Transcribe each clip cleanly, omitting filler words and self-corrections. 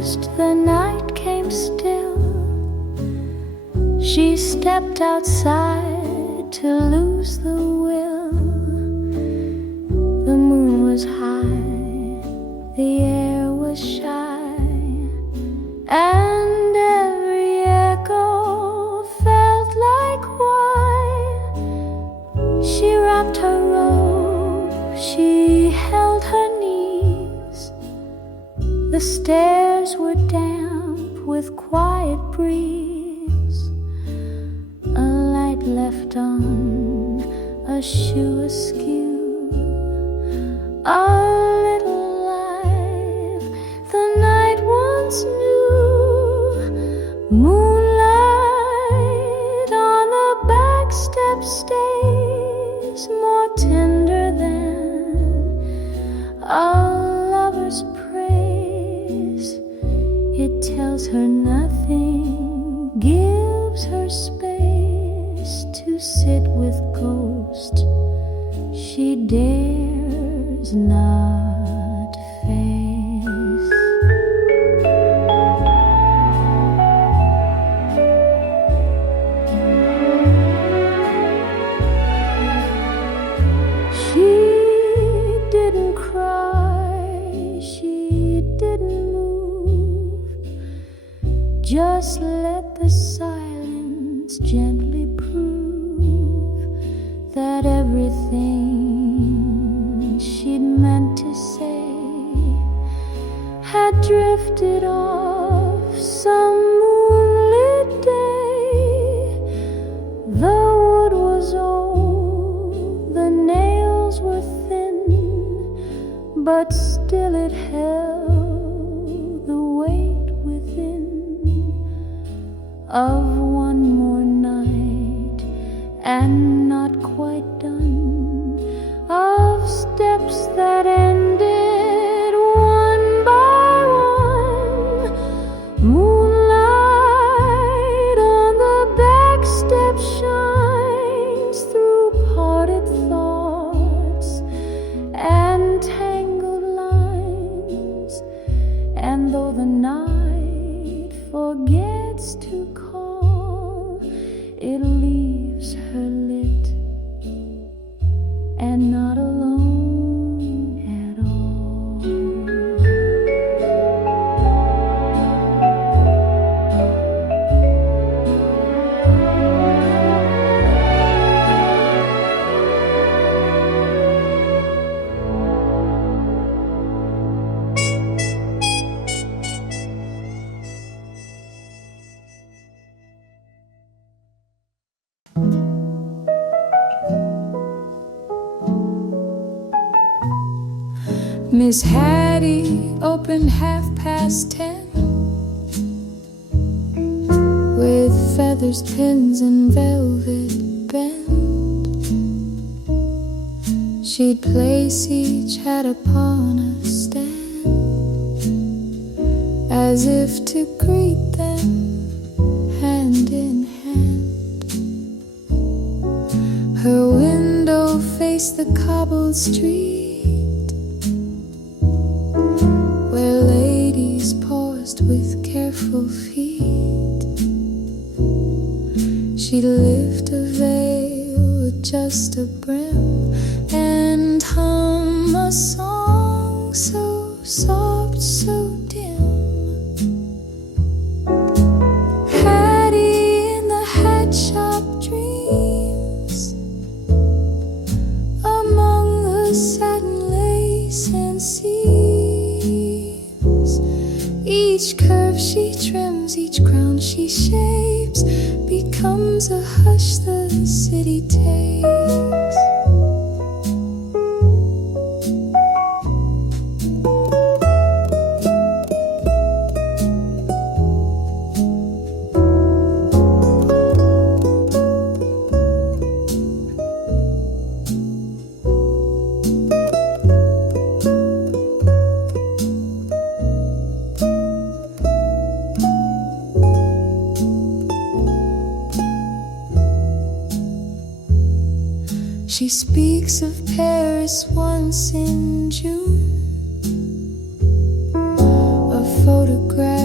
closed, the night came still. She stepped outside to lose the will. The moon was high, the air was shy, and every echo felt like why. She wrapped her robe, she held her knees. The stairs were damp with quiet breeze. A light left on a shoe askew. A little life the night once knew. Moonlight on the back step stays more tender than a lover's praise. It tells her nothing, gives her space to sit with ghosts she dares not face. She didn't cry, she didn't move. Just let the silence gently prove that everything she'd meant to say had drifted off some moonlit day. The wood was old, the nails were thin, but still it held the weight within of one more night, and not quite done, of steps that ended one by one. Moonlight on the back step shines through parted thoughts and tangled lines. And though the night forgets to call, it leaves her lit and not alone at all. Miss Hattie opened 10:30 with feathers, pins, and velvet bend. She'd place each hat upon a stand as if to greet them hand in hand. Her window faced the cobbled street where ladies paused with careful feet. She'd lift a veil, adjust a brim, and hum a song so soft, so dim. Hattie in the hat shop dreams among the satin lace and seams. Each curve she trims, each crown she shapes becomes a hush the city takes. She speaks of Paris once in June, a photograph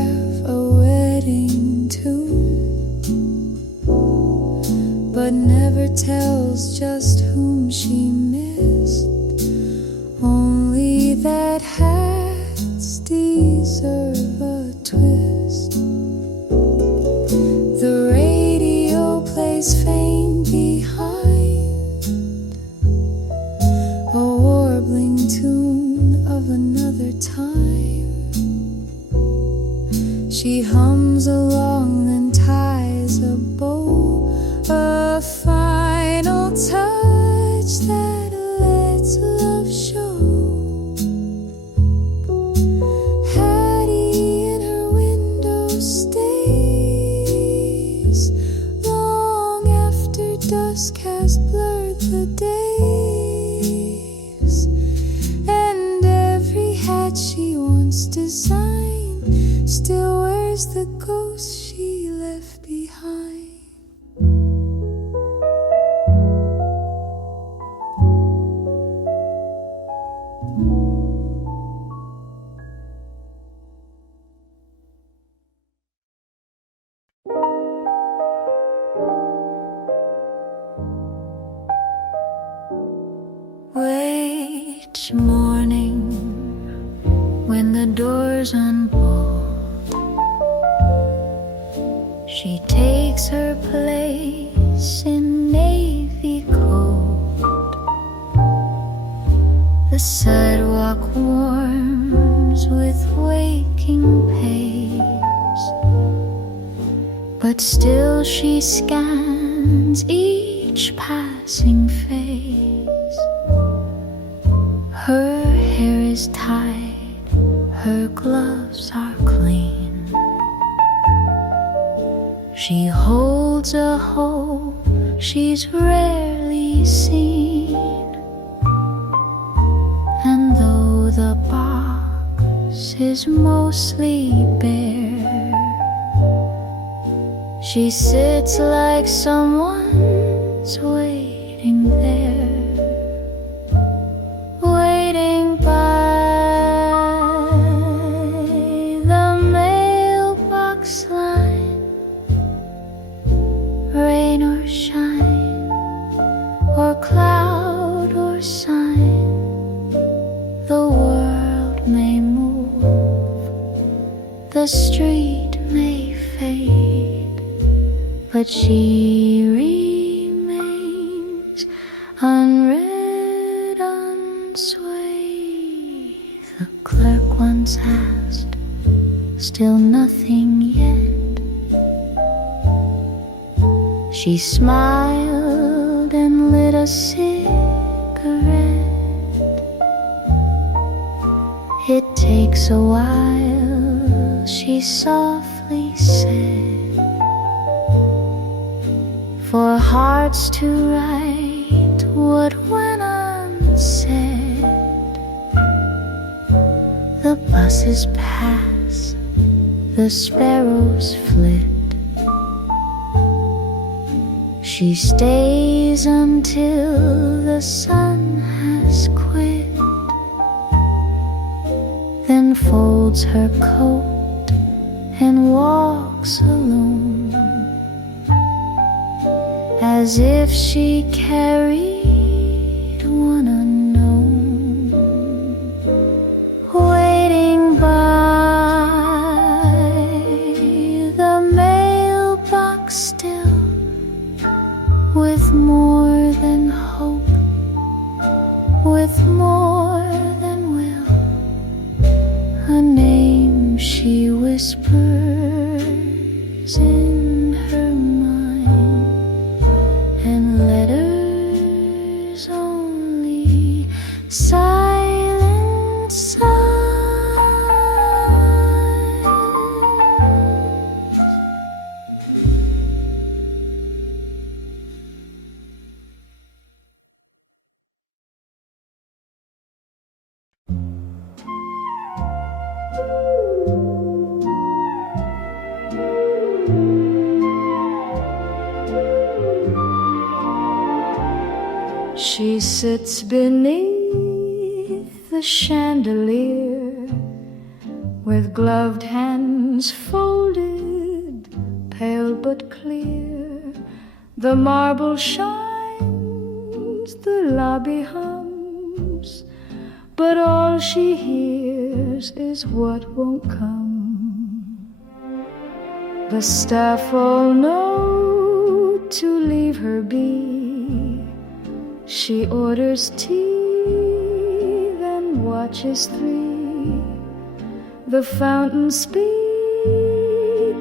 She hums along, then ties a bow, a final touch that lets love show. Hattie in her window stays long after dusk has blurred the days, and every hat she once designed still wears the ghost she left behind. Wait morning when the doors unbolt, she takes her place in navy coat. The sidewalk warms with waking pace, but still she scans each passing face. Her hair is tied, her gloves are clean. She holds a hope she's rarely seen, and though the box is mostly bare, she sits like someone's waiting there. Waiting by the mailbox line, rain or shine, or cloud or sign, the world may move, the street may fade, but she remains unread. The clerk once asked, still nothing yet. She smiled and lit a cigarette. It takes a while, she softly said, for hearts to write what went unsaid. The buses pass, the sparrows flit. She stays until the sun has quit, then folds her coat and walks alone, as if she carried one unknown. Waiting by the mailbox still, with more than hope, with more than will, a name she whispers in her mind, and letters only silent sighs. She sits beneath the chandelier, with gloved hands folded, pale but clear. The marble shines, the lobby hums, but all she hears is what won't come. The staff all know to leave her be. She orders tea, then watches three. The fountain speaks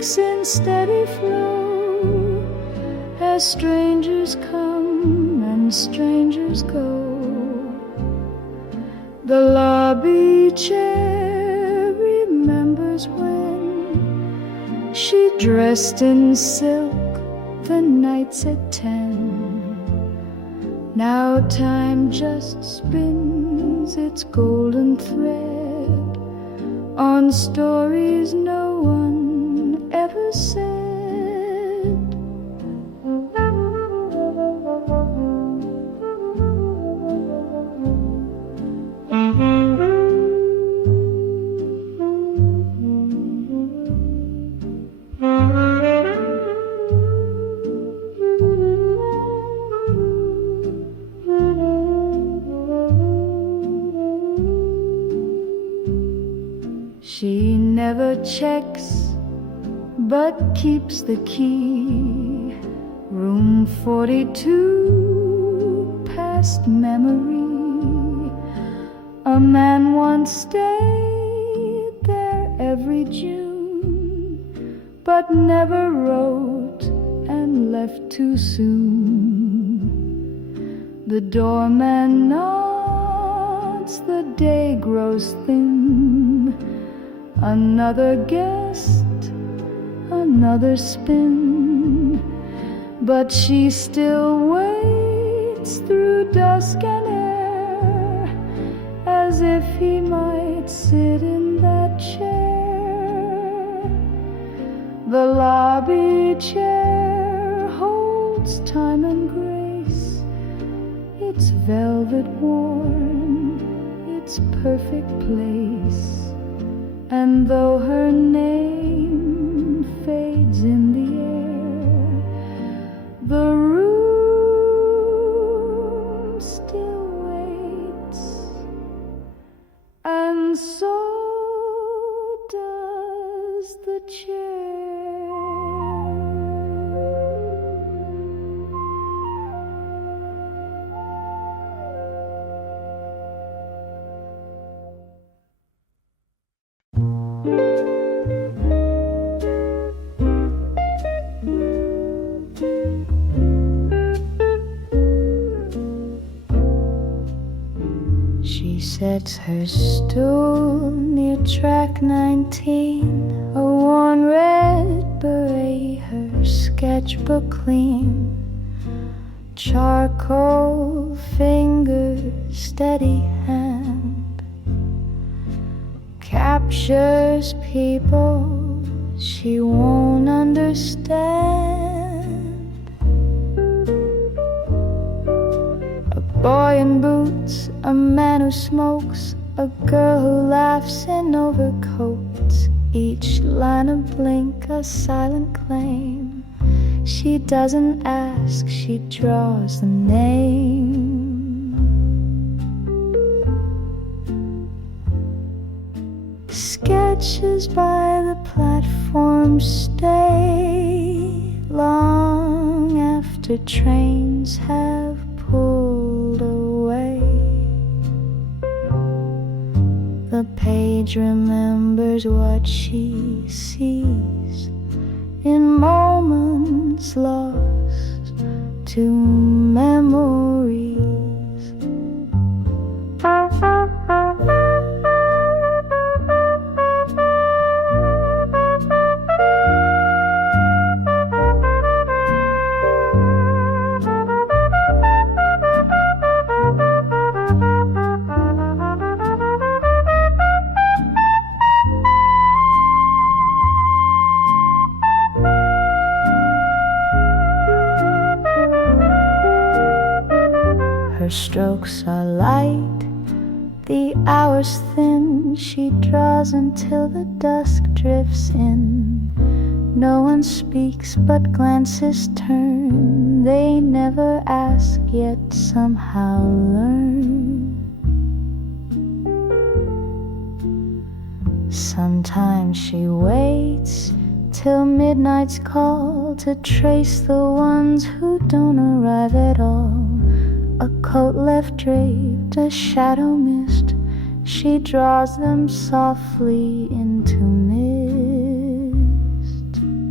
weeks in steady flow, as strangers come and strangers go. The lobby chair remembers when she dressed in silk the nights at 10. Now time just spins its golden thread on stories no one ever said. She never checks, but keeps the key. Room 42, past memory. A man once stayed there every June, but never wrote and left too soon. The doorman nods, the day grows thin. Another guest, another spin, but she still waits through dusk and air, as if he might sit in that chair. The lobby chair holds time and grace, its velvet warm, its perfect place. And though her name fades in the air, the room still waits, and so does the chair. She sets her stool near track 19, a worn red beret, her sketchbook clean. Charcoal fingers, steady hand, captures people she won't understand. A boy in boots, a man who smokes, a girl who laughs in overcoats. Each line a blink, a silent claim. She doesn't ask, she draws the name. Sketches by the platform stay long after trains have pulled away. The page remembers what she sees in moments lost to memories. Her strokes are light, the hours thin. She draws until the dusk drifts in. No one speaks but glances turn. They never ask, yet somehow learn. Sometimes she waits till midnight's call to trace the ones who don't arrive at all. A coat left draped, a shadow mist. She draws them softly into mist.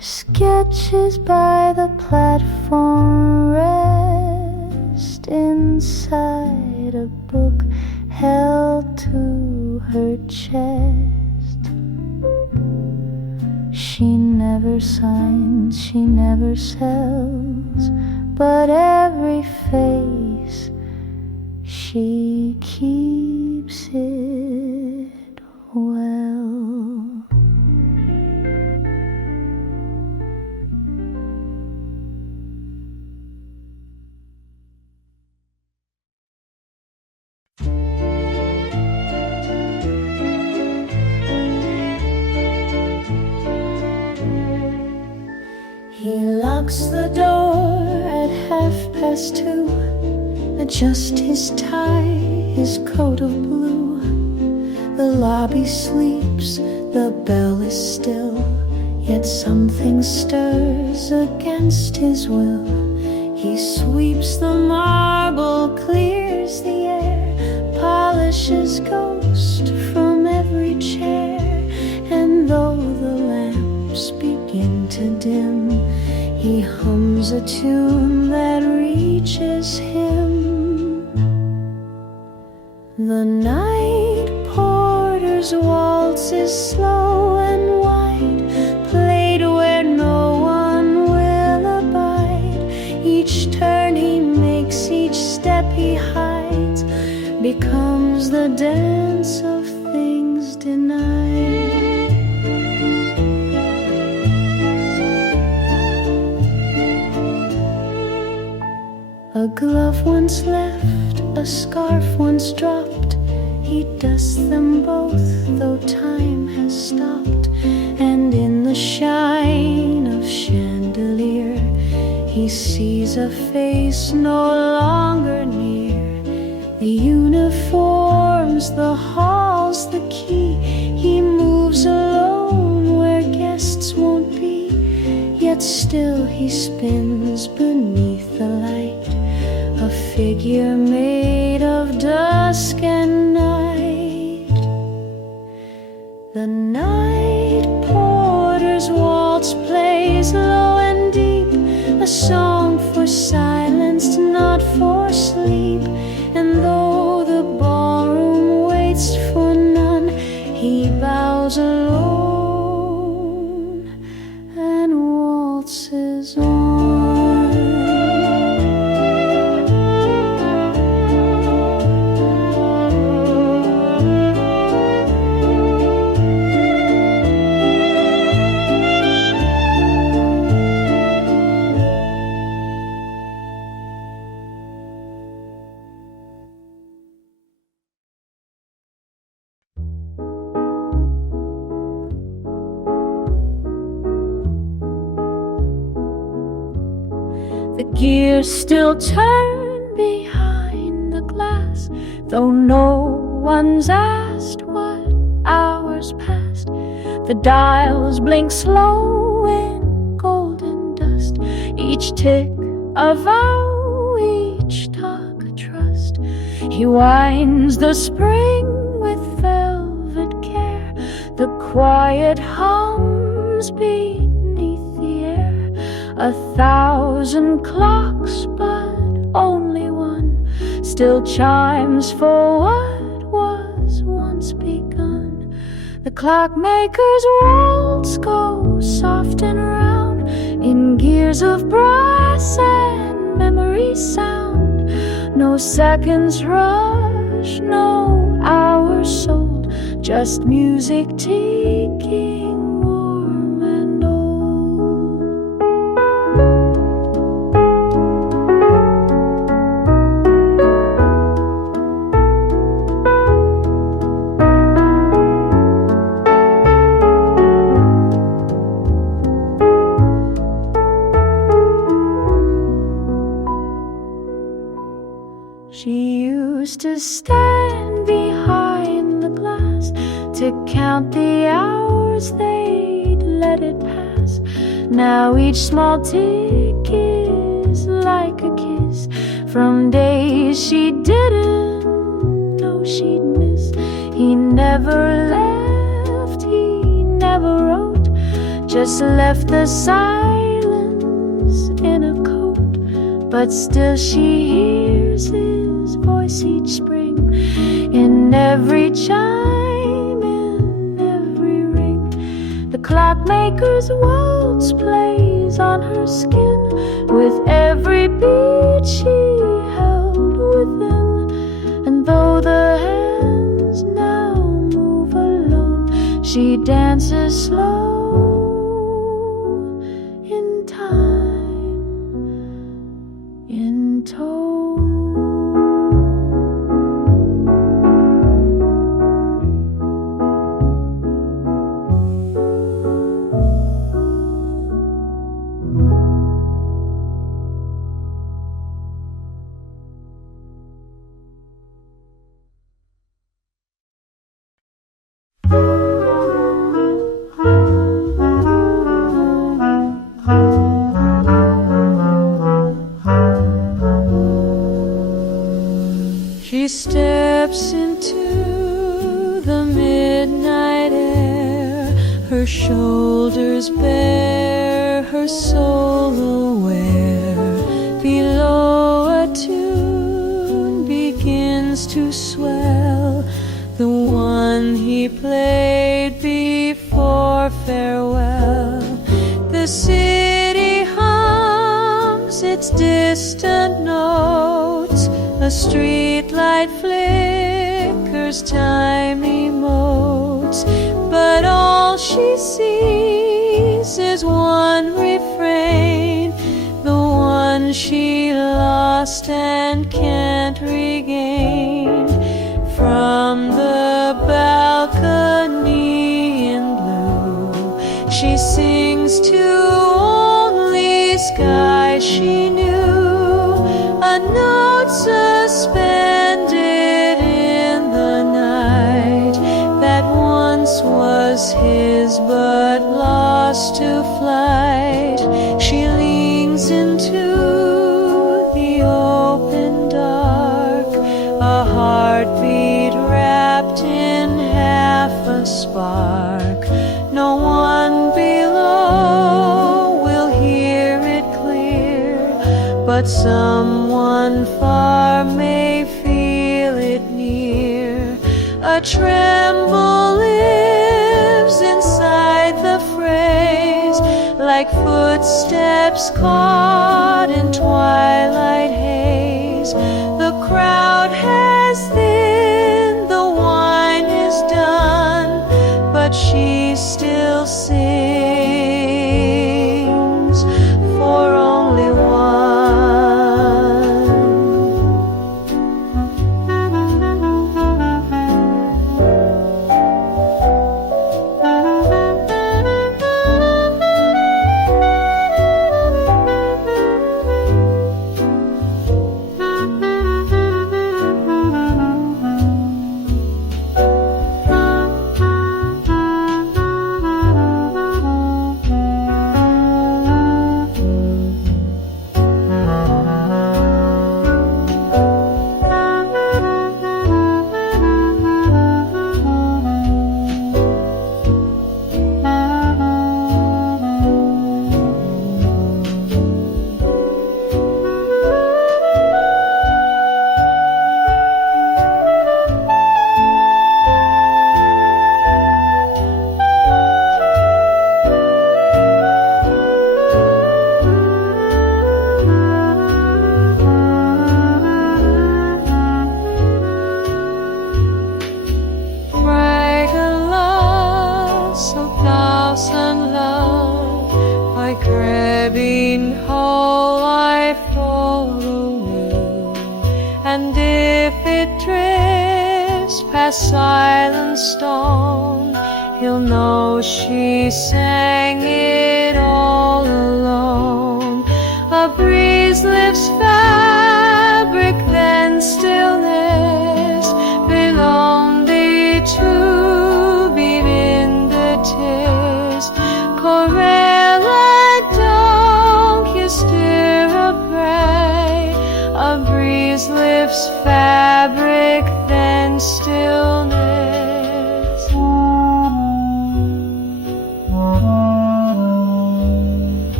Sketches by the platform rest inside a book held to her chest. She never signs, she never sells, but every face she keeps it well. He locks the door at 2:30, adjusts his tie, his coat of blue. The lobby sleeps, the bell is still, yet something stirs against his will. He sweeps the marble, clears the air, polishes ghost from every chair. And though the lamps begin to dim, he hums a tune that reaches him. The night porter's waltz is slow and wide, played where no one will abide. Each turn he makes, each step he hides, becomes the dance of things denied. A glove once left, a scarf once dropped, he dusts them both, though time has stopped. And in the shine of chandelier, he sees a face no longer near. The uniforms, the halls, the key, he moves alone where guests won't be. Yet still he spins beneath the light, a figure made of dusk and night. The night porter's waltz plays low and deep, a song for silence, not for sleep. And though the ballroom waits for none, he bows alone and waltzes on. The gears still turn behind the glass, though no one's asked what hours passed. The dials blink slow in golden dust, each tick a vow, each talk a trust. He winds the spring with velvet care, the quiet hums beneath the air. 1,000 clocks, but only one still chimes for what was once begun. The clockmaker's waltz goes soft and round, in gears of brass and memory sound. No seconds rush, no hours sold, just music ticking warm and old. She used to stand behind the glass to count the hours, they'd let it pass. Now each small tick is like a kiss from days she didn't know she'd miss. He never left, he never wrote, just left the silence in a coat, but still she hears his voice each spring, in every chime, in every ring. The clockmaker's waltz plays on her skin, with every beat she held within. And though the hands now move alone, she dances slow in time, in tone. She steps into the midnight air, her shoulders bare, her soul aware. Below a tune begins to swell, the one he played before farewell. The city hums its distant notes, a streetlight flickers tiny motes, but all she sees is one refrain, the one she lost and can't regain. From the balcony in blue, she sings to only sky she knew, a note suspended in the night that once was his but lost to flight. She leans into the open dark, a heartbeat wrapped in half a spark. No one below will hear it clear, but someone far may feel it near. A tremble lives inside the phrase, like footsteps caught in twilight haze. The crowd has thinned, the wine is done, but she still sings for only one. Silent stone, he'll know she sang it all alone. A breeze lifts fabric, then stillness, belong they to beat in the tears. Corella, don't you stir a prey, a breeze lifts fabric, then stillness.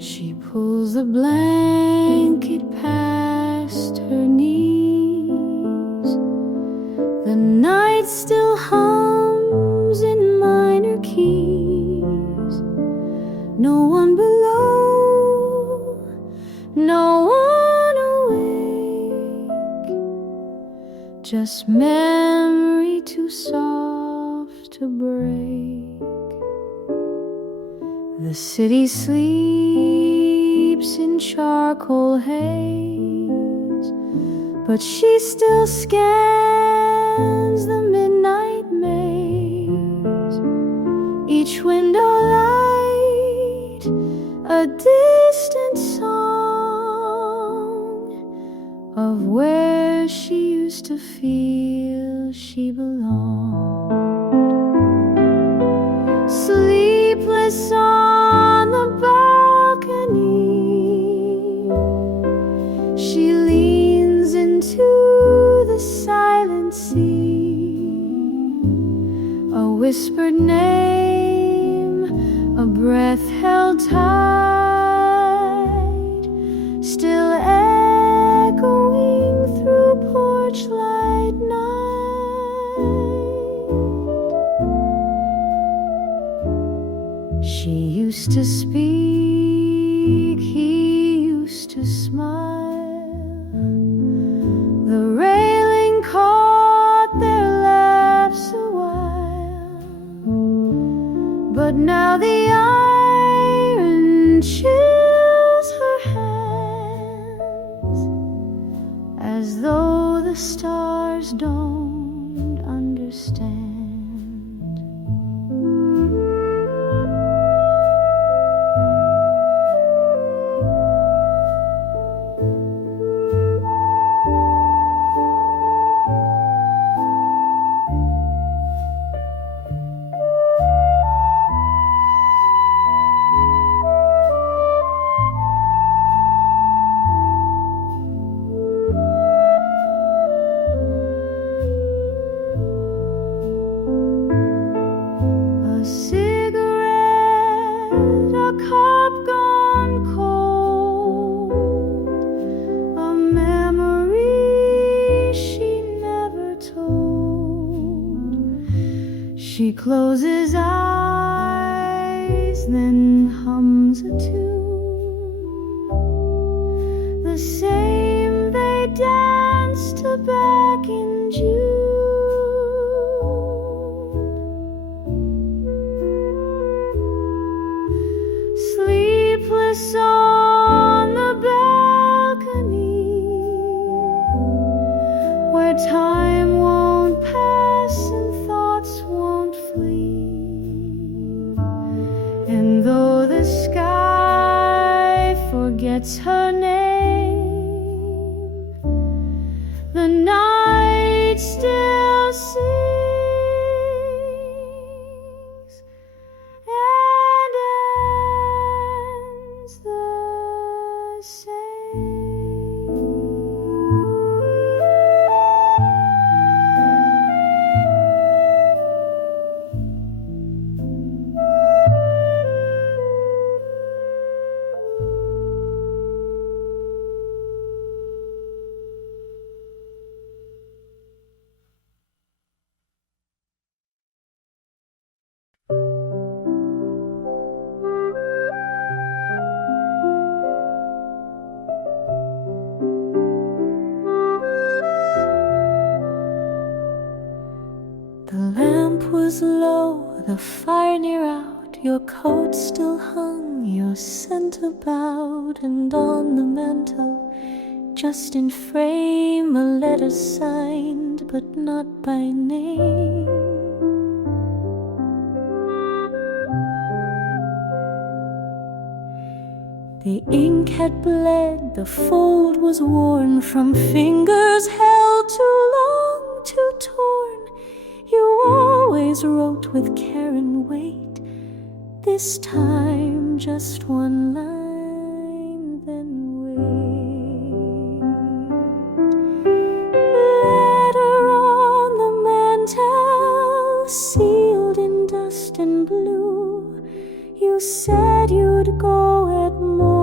She pulls the blanket past her knees. The night still hums in minor keys. No one below, no one awake. Just memory too soft to break. The city sleeps in charcoal haze, but she still scans the midnight maze. Each window light, a distant song of where she used to feel she belonged. Sleepless on the balcony, she leans into the silent sea. A whispered name, a breath held tight, still echoing through porch light night. She used to speak, he used to smile. The railing caught their laughs a while, but now the iron chills her hands, as though the stars don't understand. She closes eyes, then hums a tune, the same they danced to back in June. Sleepless on the balcony, where time won't pass and thoughts won't flee. And though the sky forgets her name, the night still sings and ends the same. The lamp was low, the fire near out, your coat still hung, your scent about, and on the mantel, just in frame, a letter signed, but not by name. The ink had bled, the fold was worn from fingers held too long, too torn. You always wrote with care and weight, this time just one line, then wait. Letter on the mantel, sealed in dust and blue. You said you'd go at morning.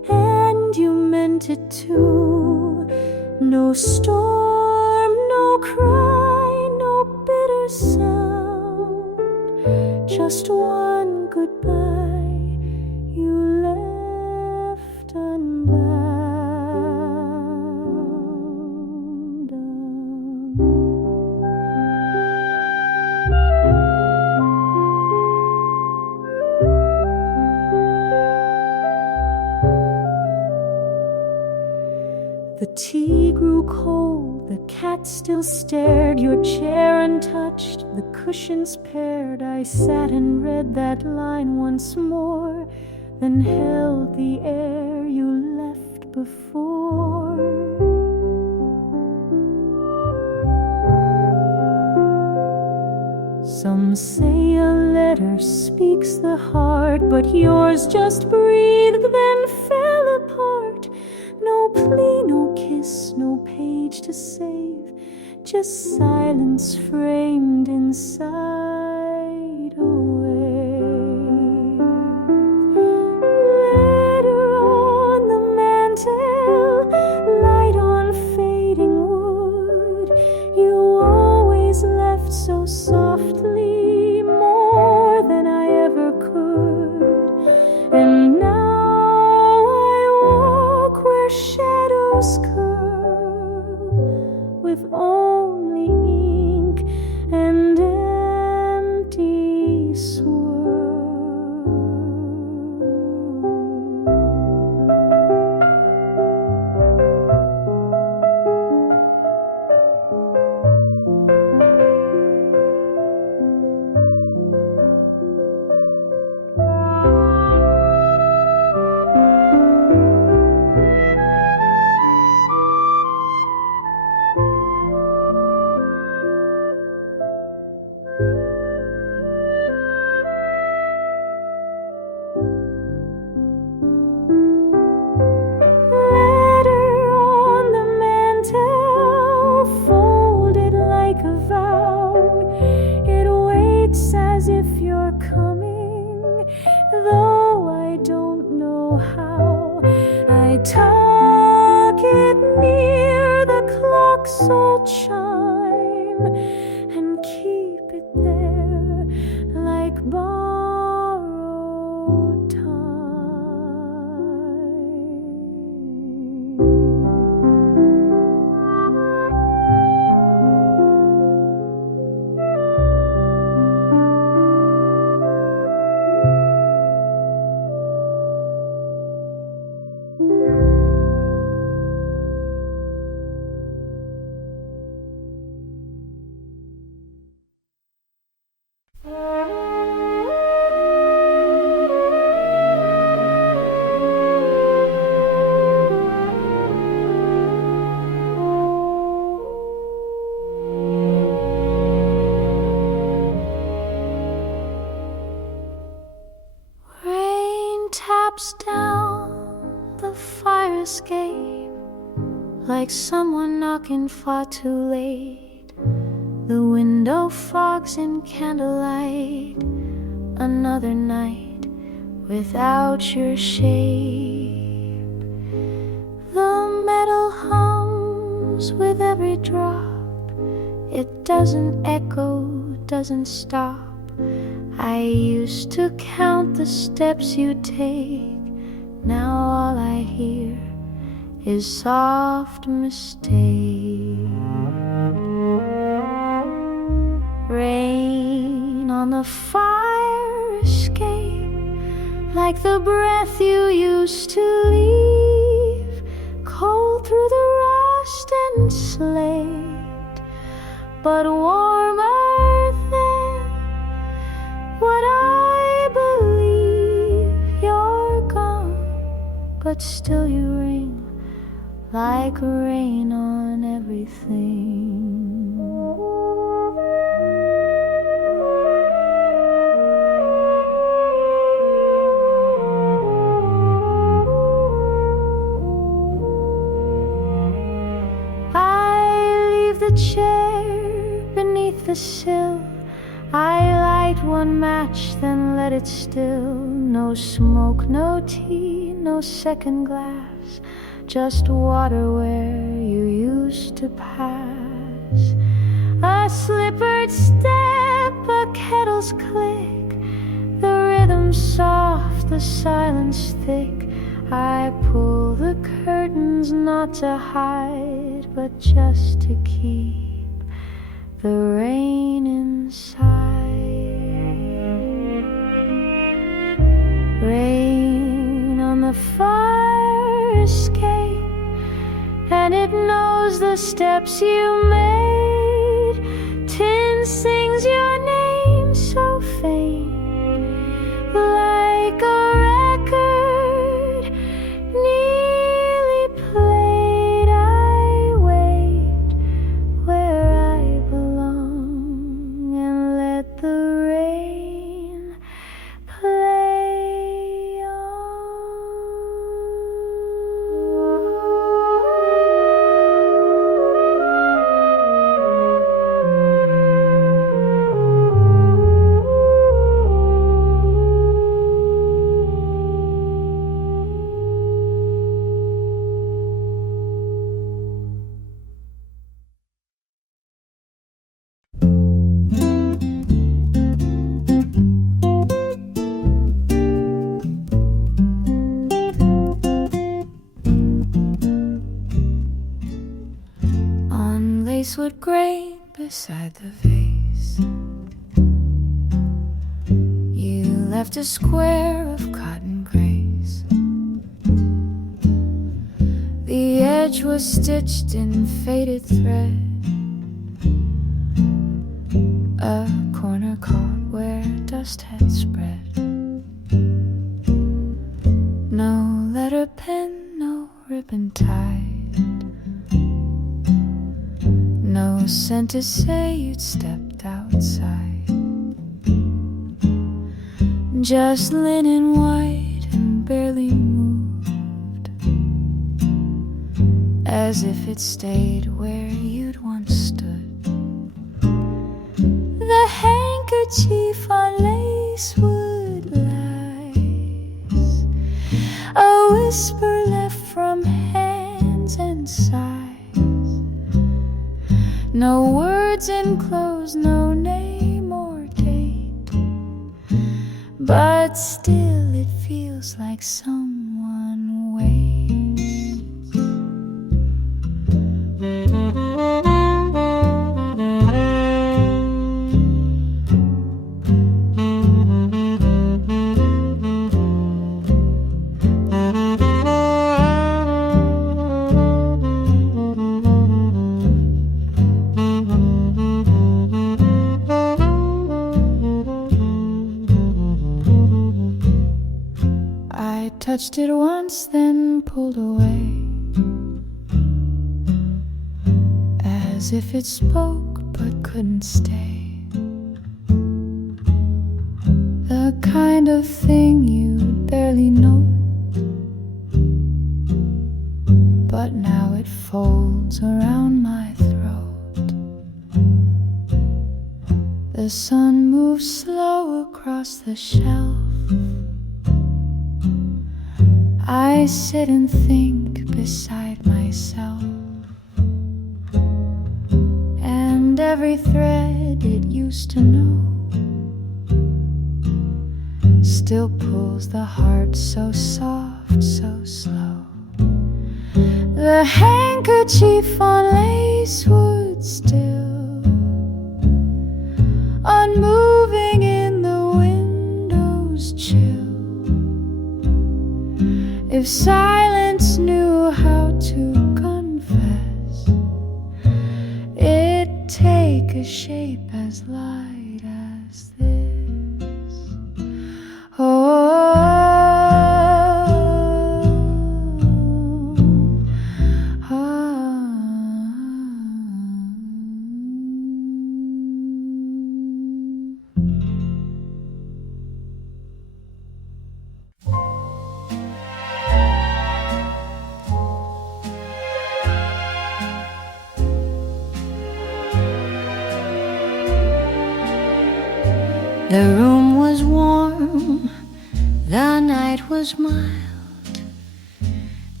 meant it to. No storm, no cry, no bitter sound, just one goodbye you left unbound. The tea grew cold, the cat still stared, your chair untouched, the cushions paired. I sat and read that line once more, then held the air you left before. Some say a letter speaks the heart, but yours just breathed, then fell apart. No plea, no kiss, no page to save, just silence framed inside a wave. Letter on the mantel, light on fading wood. You always left so softly, more than I ever could. And now shadows curl with only ink and empty swirl. Tuck it near the clock's old chime and keep it there like borrowed down the fire escape like someone knocking far too late. The window fogs in candlelight, another night without your shape. The metal hums with every drop, it doesn't echo, doesn't stop. I used to count the steps you take, now all I hear is soft mistake. Rain on the fire escape, like the breath you used to leave, cold through the rust and slate, but warmer than what I believe. You're gone, but still you ring like rain on everything. The chair beneath the sill, I light one match, then let it still. No smoke, no tea, no second glass, just water where you used to pass. A slippered step, a kettle's click, the rhythm soft, the silence thick. I pull the curtains not to hide, but just to keep the rain inside. Rain on the fire escape, and it knows the steps you made. Tin sings your name so faint, like a record nearly played. I wait where I belong and let the rain play on. On Lacewood grate beside the vase, you left a square of cotton grace. The edge was stitched in faded thread, a corner caught where dust had spread. No letter pen, no ribbon tied, no scent to say you'd stepped outside. Just linen white and barely moved, as if it stayed where you'd once stood. The handkerchief on Lacewood lies, a whisper left from hands and sighs. No words enclosed, no name or date, but still it feels like someone waits. Touched it once, then pulled away, as if it spoke but couldn't stay. The kind of thing you'd barely know, but now it folds around my throat. The sun moves slow across the shelf. I sit and think beside myself, and every thread it used to know still pulls the heart so soft, so slow. The handkerchief on Lacewood still, unmoving in the window's chill. If silence knew how to confess, it'd take a shape as light as this. Oh, the room was warm, the night was mild,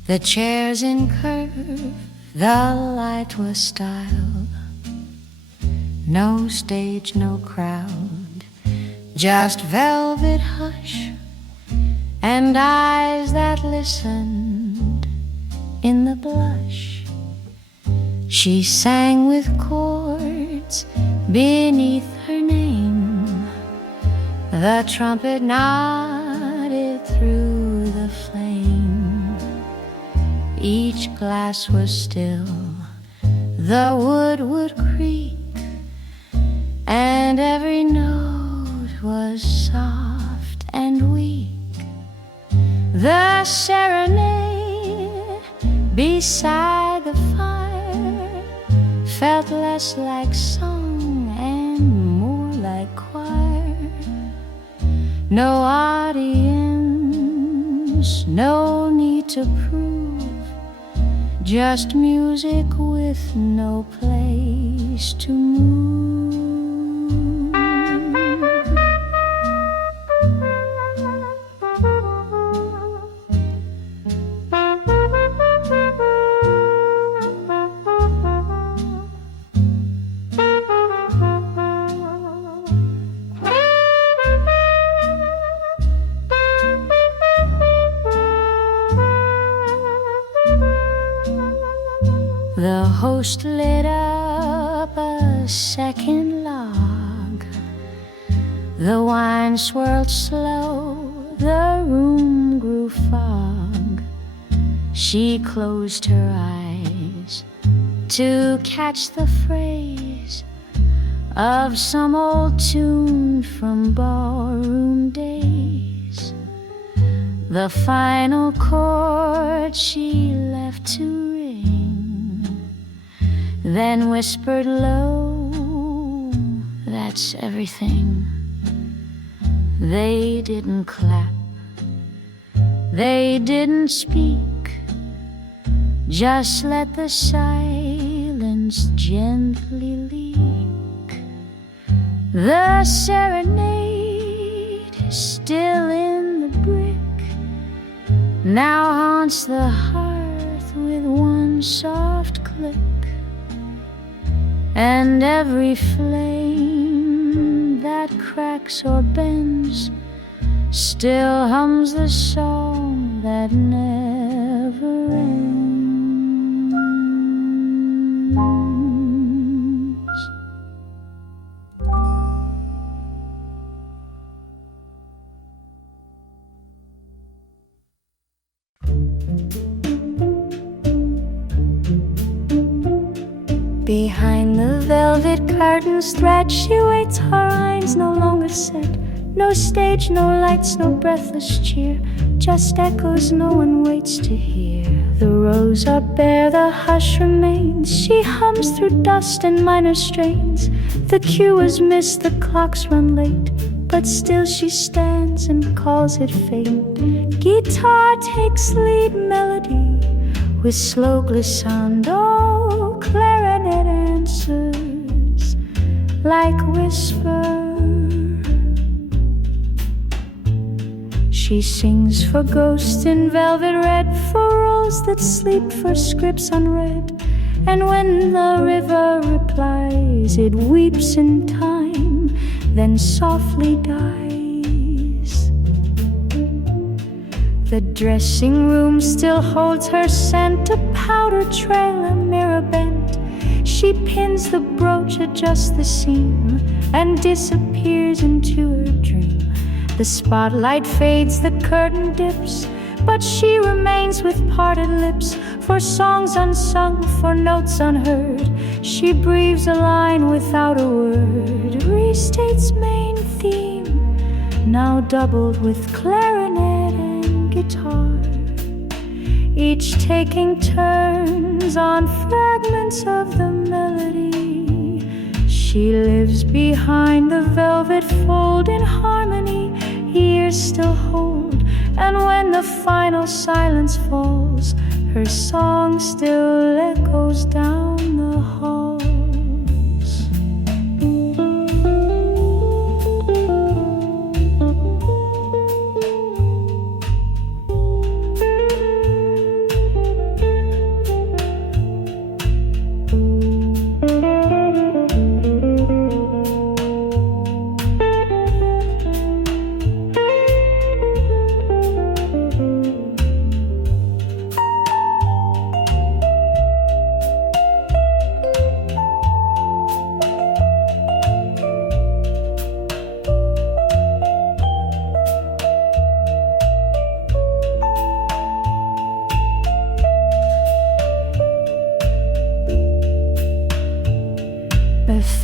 The chairs in curve, the light was styled. No stage, no crowd, just velvet hush and eyes that listened in the blush. She sang with chords beneath her name. The trumpet nodded through the flame. Each glass was still, the wood would creak, and every note was soft and weak. The serenade beside the fire felt less like song and more like choir. No audience, no need to prove, just music with no place to move. The host lit up a second log. The wine swirled slow, the room grew fog. She closed her eyes to catch the phrase of some old tune from ballroom days. The final chord she left to ring, then whispered low, "That's everything." They didn't clap, they didn't speak, just let the silence gently leak. The serenade, still in the brick, now haunts the hearth with one soft click. And every flame that cracks or bends still hums the song that never ends. Behind the velvet curtains thread she waits, her eyes no longer set. No stage, no lights, no breathless cheer, just echoes no one waits to hear. The rows are bare, the hush remains. She hums through dust and minor strains. The cue is missed, the clocks run late, but still she stands and calls it fate. Guitar takes lead melody with slow glissando. Clarinet answers like whisper. She sings for ghosts in velvet red, for roles that sleep, for scripts unread. And when the river replies, it weeps in time, then softly dies. The dressing room still holds her scent, a powder trail, a mirror bent. She pins the brooch, adjusts the seam, and disappears into her dream. The spotlight fades, the curtain dips, but she remains with parted lips. For songs unsung, for notes unheard, she breathes a line without a word. Restates main theme, now doubled with clarinet and guitar, each taking turns on fragments of the melody. She lives behind the velvet fold in harmony, ears still hold, and when the final silence falls, her song still echoes down the halls.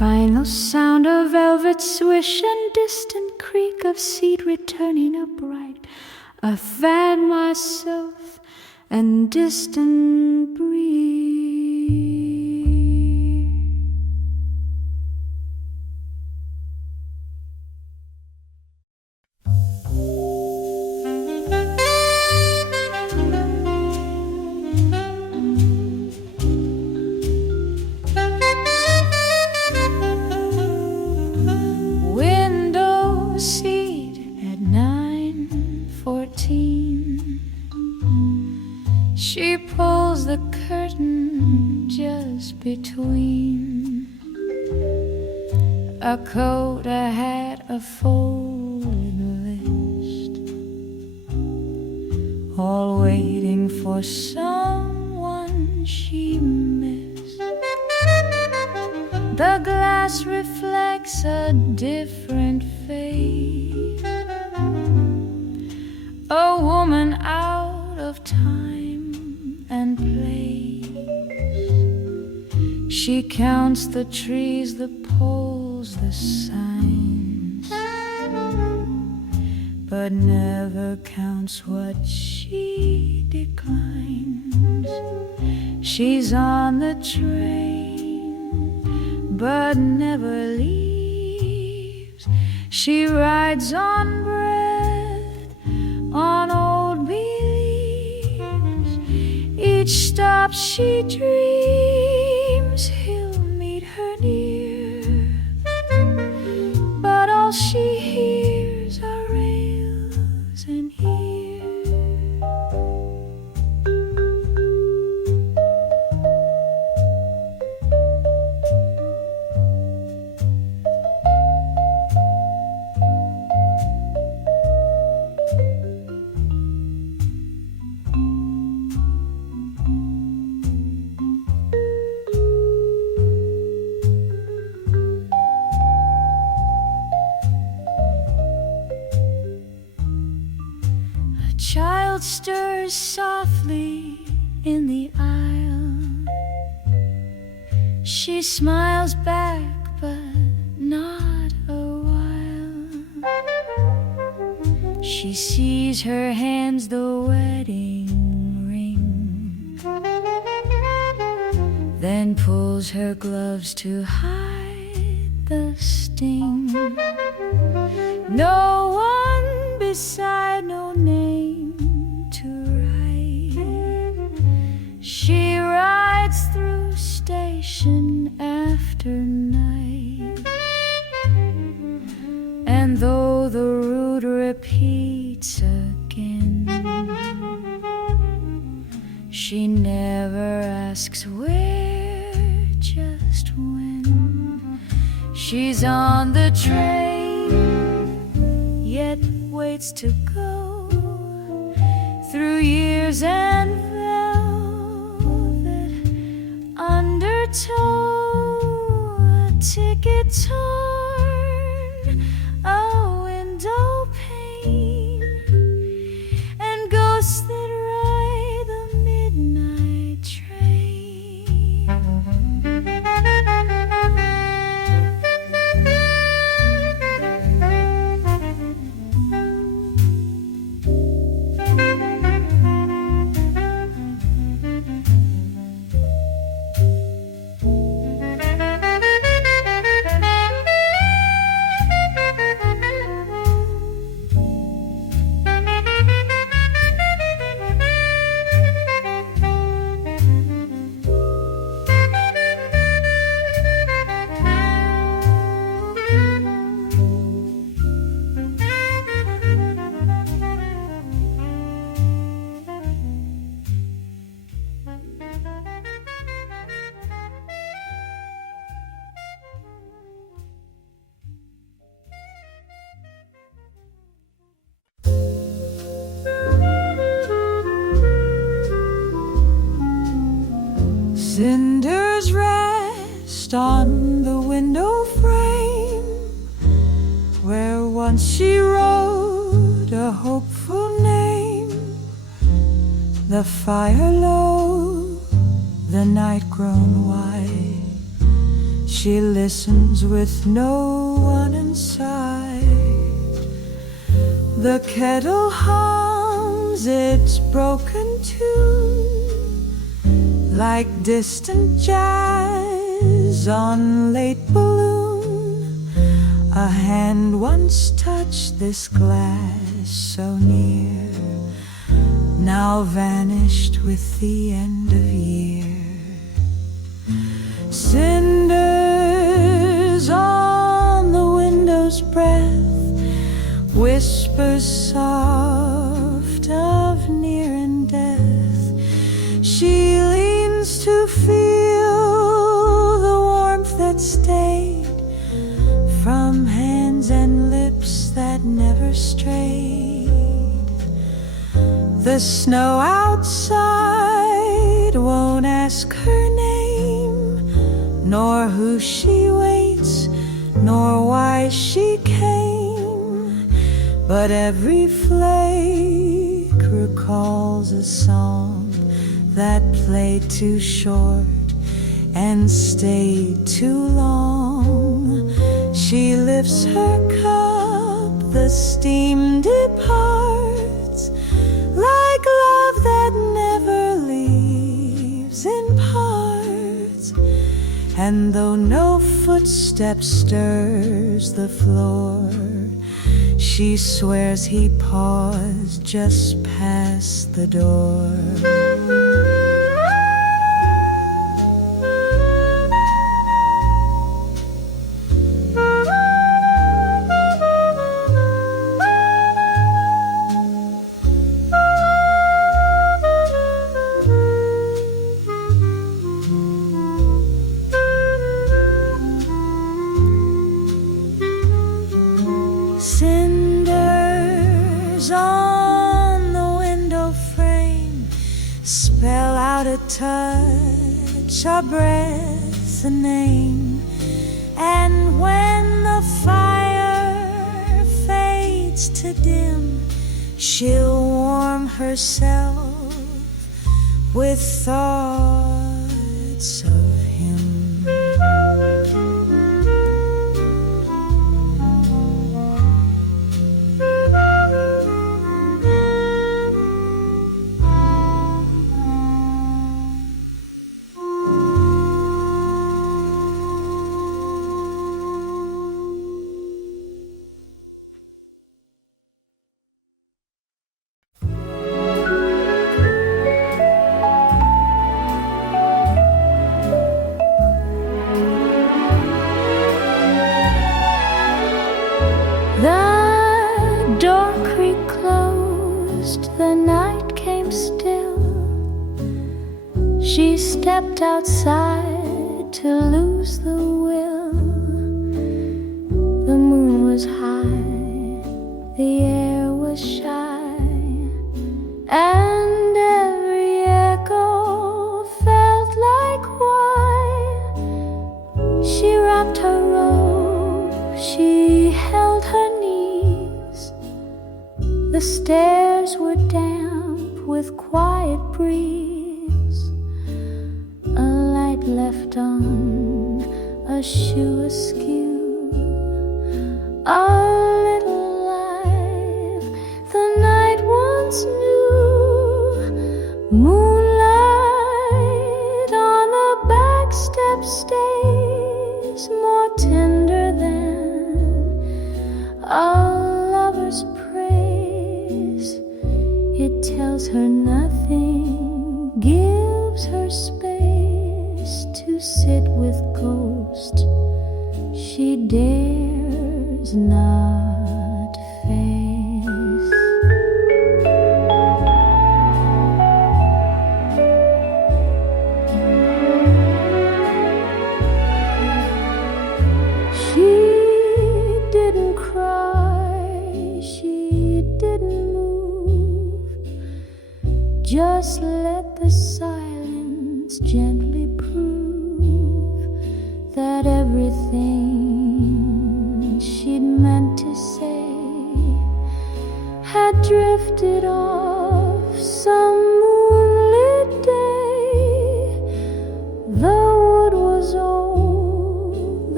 final sound of velvet swish and distant creak of seat returning upright. I fan myself and distant breeze. Window seat at 9:14. She pulls the curtain just between a coat, a hat, a folded list, all waiting for someone she missed. The glass reflects a different face, a woman out of time and place. She counts the trees, the poles, the signs, but never counts what she declines. She's on the train, but never leaves. She rides on bread, on old beliefs. Each stop she dreams he'll meet her near, but all she hears are rails and ears. Child stirs softly in the aisle. She smiles back, but not a while. She sees her hands the wedding ring, then pulls her gloves to hide the sting. No one beside, no name to write. She rides through station after night, and though the route repeats again, she never asks where, just when. She's on the train, yet waits to go through years and velvet undertow. A ticket torn, a window pane, and ghosts that ride the midnight train. Cinders rest on the window frame, where once she wrote a hopeful name. The fire low, the night grown white, She listens with no one inside. The kettle hums its broken tune like distant jazz on late balloon. A hand once touched this glass so near, now vanished with the end of year. Cinders on the window's breath, whispers soft of near and death. She leans to feel the warmth that stayed from hands and lips that never strayed. The snow outside won't ask her name, nor who she waits, nor why she came. But every flake recalls a song that played too short and stayed too long. She lifts her cup, the steam departs, like love that never leaves in parts. And though no footstep stirs the floor, she swears he paused just past the door. Cinders on the window frame spell out a touch, a breath, a name. And when the fire fades to dim, she'll warm herself with thoughts of him. The door creaked closed, the night came still. She stepped outside to lose the will. The moon was high, the air was shy, and every echo felt like why. She wrapped her robe, she held her knees. The stairs were damp with quiet breeze. A light left on a shoe askew, a little life the night once knew. Moonlight on the back step stays more tender than a lover's praise. It tells her nothing, gives her space to sit with ghosts she dares not face. She didn't cry, she didn't move, just let the silence gently prove that everything she'd meant to say had drifted off some moonlit day. The wood was old,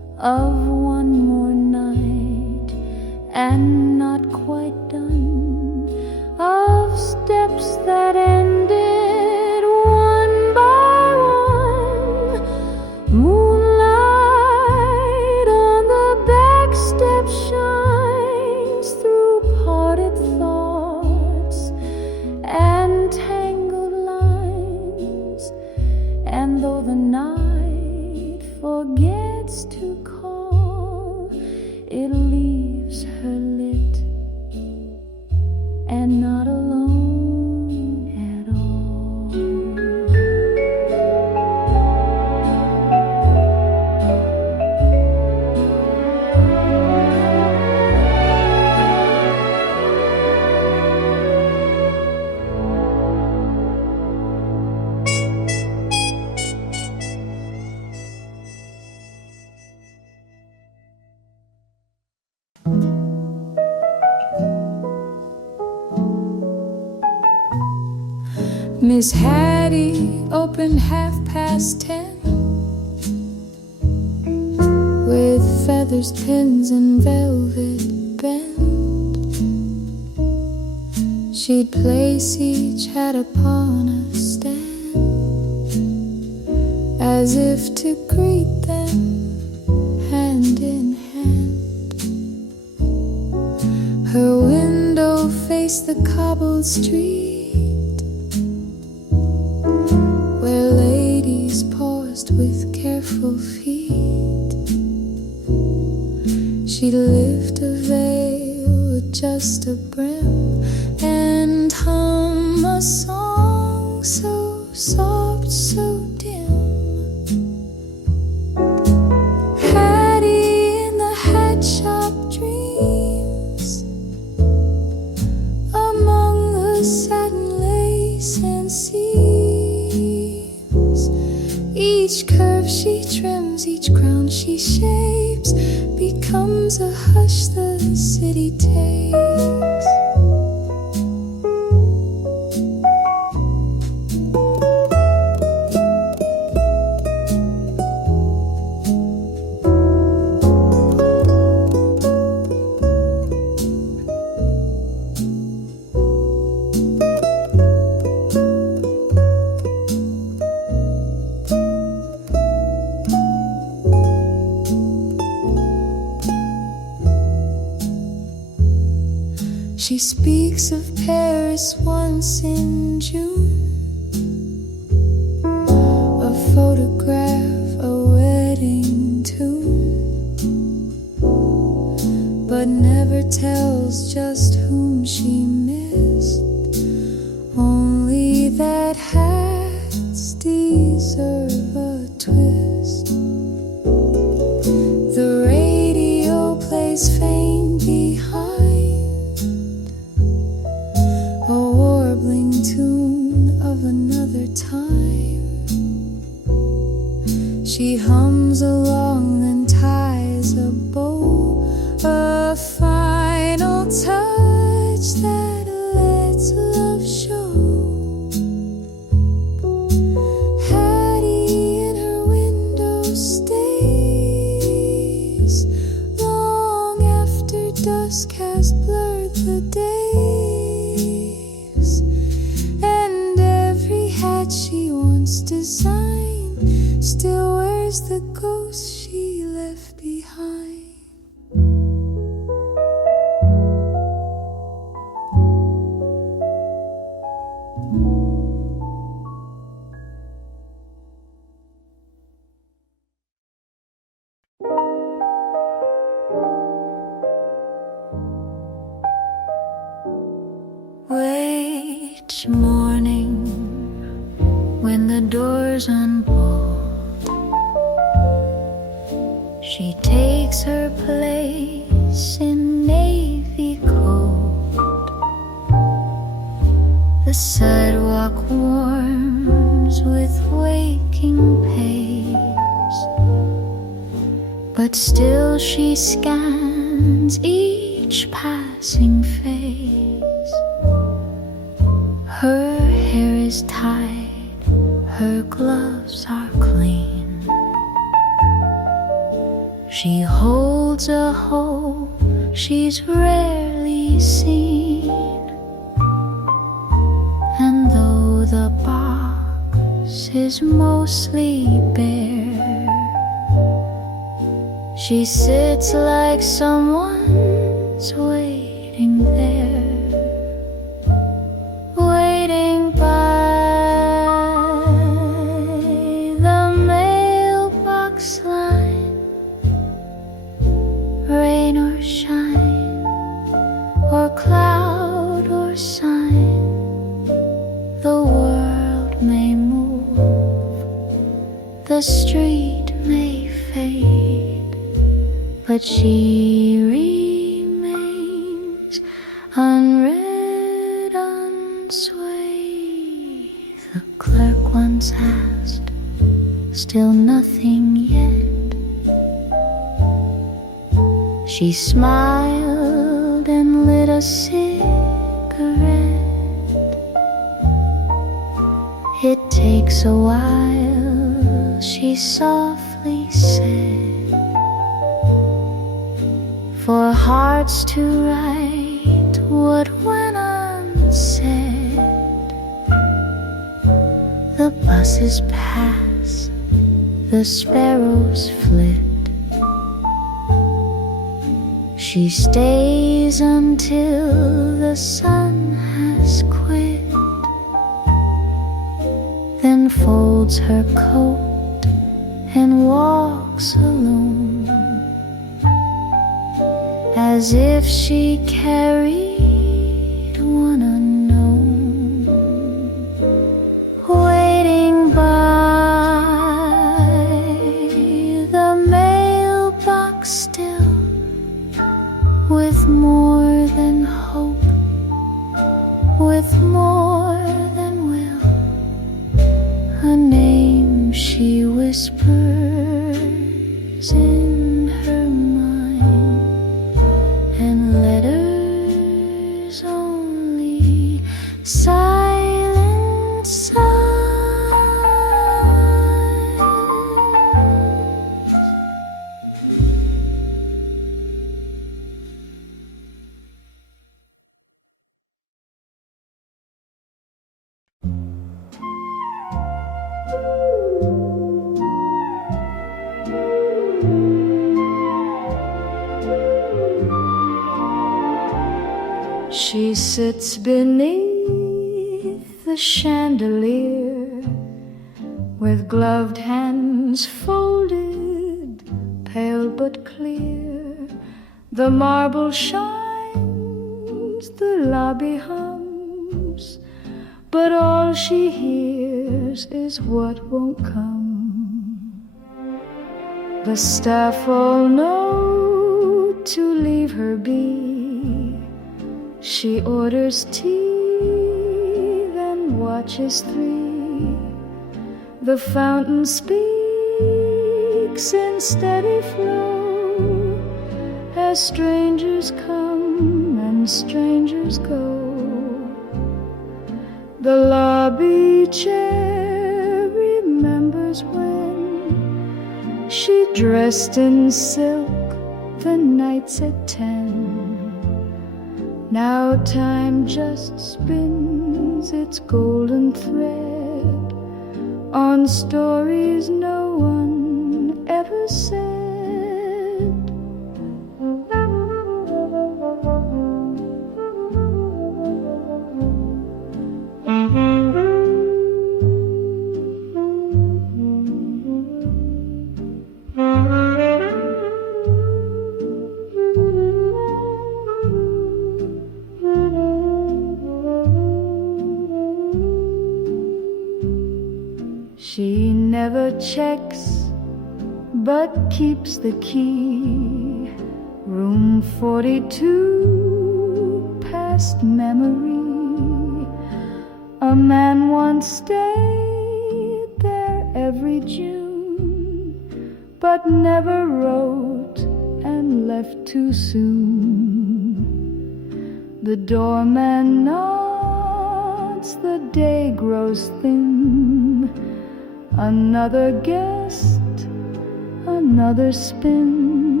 of one more night, and not quite done, of steps that ended one by one. Moonlight on the back step shines through parted thoughts and tangled lines, and though the night forgets to call, it leaves her lit and not alone at all. Miss Hattie opened 10:30 with feathers, pins, and velvet bend. She'd place each hat upon a stand as if to greet them hand in hand. Her window faced the cobbled street where ladies paused with careful feet. She'd lift a veil, adjust a brim, and hum a song so soft, so dim. Hattie in the hat shop dreams among the satin lace and seams. Each curve she trims, each crown she shapes, becomes a hush the city takes. She speaks of Paris once in June, a photograph, a wedding tune, but never tells just whom she missed, only that hats deserve a twist. The radio plays fame behind a warbling tune of another time. She hums along, then ties a bow, a final touch that lets love show. Hattie in her window stays long after dusk has blurred the days. She once designed still wears the ghost she left behind. Wait, morning, when the doors unbolt, she takes her place in navy coat. The sidewalk warms with waking pace, but still she scans each passing face. Her hair is tied, her gloves are clean. She holds a hope she's rarely seen, and though the box is mostly bare, she sits like someone's waiting there, waiting by the mailbox line. Rain or shine, or cloud or sign, the world may move, the street may fade, but she remains unread, unswayed. The clerk once asked, still nothing yet. She smiled and lit a cigarette. It takes a while, she softly said, for hearts to write what went unsaid. The buses pass, the sparrows flit. She stays until the sun has quit, then folds her coat and walks alone, as if she carried one unknown, waiting by the mailbox still, with more than hope, with more than will, a name she whispers in her mind, and letters only silent signs. She sits beneath the chandelier, with gloved hands folded, pale but clear. The marble shines, the lobby hums, but all she hears is what won't come. The staff all know to leave her be. She orders tea, then watches three. The fountain speaks in steady flow, as strangers come and strangers go. The lobby chair remembers when she dressed in silk the nights at 10. Now time just spins its golden thread on stories no one ever said. She never checks, but keeps the key. Room 42, past memory. A man once stayed there every June, but never wrote and left too soon. The doorman nods, the day grows thin. Another guest, another spin.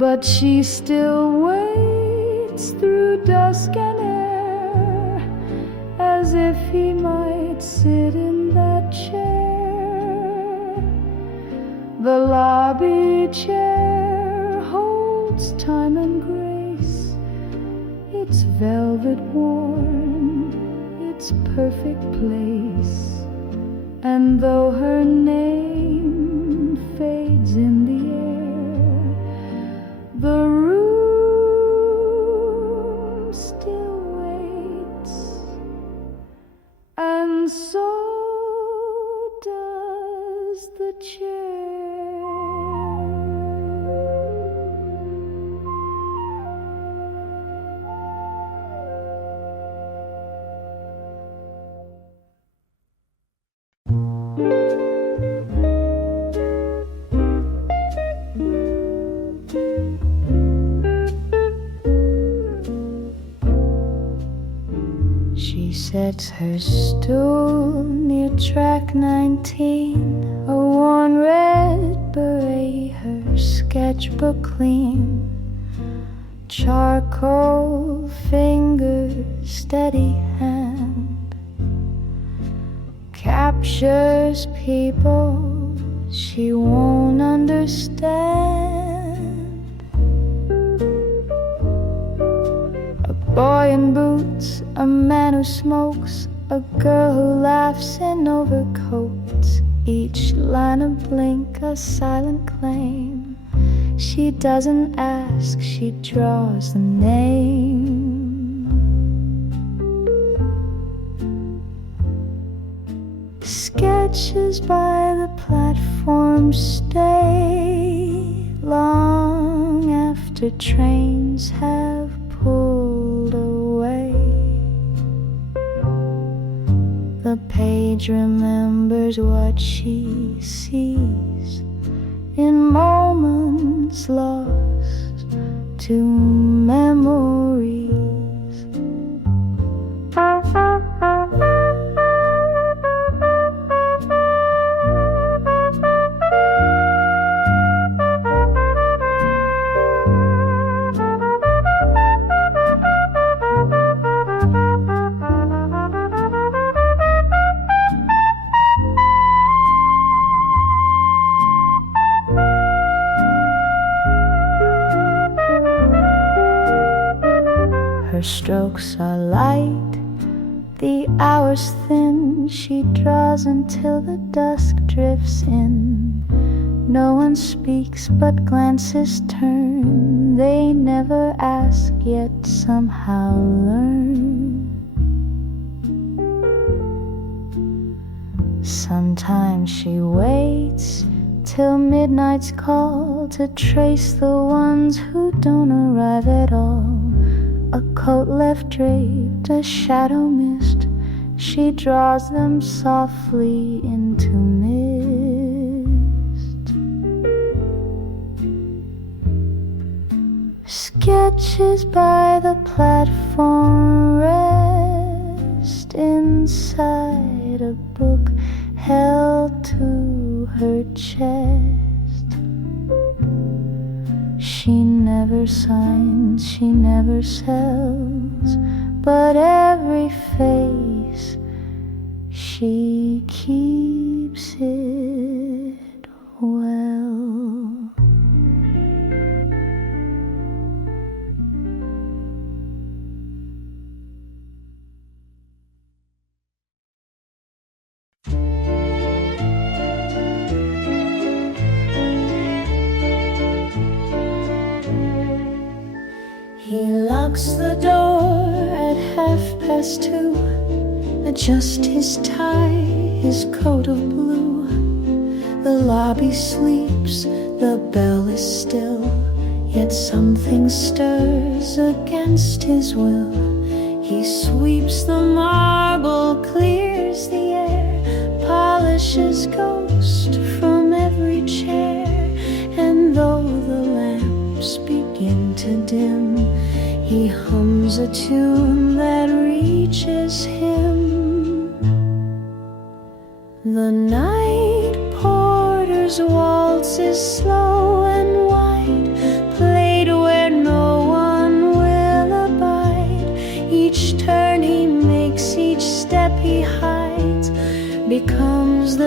but she still waits through dusk and air, as if he might sit in that chair. The lobby chair holds time and grace, its velvet warm, its perfect place. And though her name fades in the air, the room still waits, and so does the chair. She sets her stool near track 19, a worn red beret, her sketchbook clean, charcoal fingers, steady hand, captures people she won't understand. A boy in boots, a man who smokes, a girl who laughs in overcoats, each line a blink, a silent claim. She doesn't ask, she draws the name. Sketches by the platform stay long after trains have pulled away. The page remembers what she sees in moments lost to memories. Her strokes are light, the hours thin. She draws until the dusk drifts in. No one speaks but glances turn. They never ask, yet somehow learn. Sometimes she waits till midnight's call to trace the ones who don't arrive at all. A coat left draped, a shadow mist. She draws them softly into mist. Sketches by the platform rest inside a book held to her chest. She never signs, she never sells, but every face she keeps it well. He locks the door at 2:30, adjusts his tie, his coat of blue. The lobby sleeps, the bell is still, yet something stirs against his will. He sweeps the marble, clears the air, polishes ghost from every chair. And though the lamps begin to dim, he hums a tune that reaches him. The night porter's waltz is slow and wide, played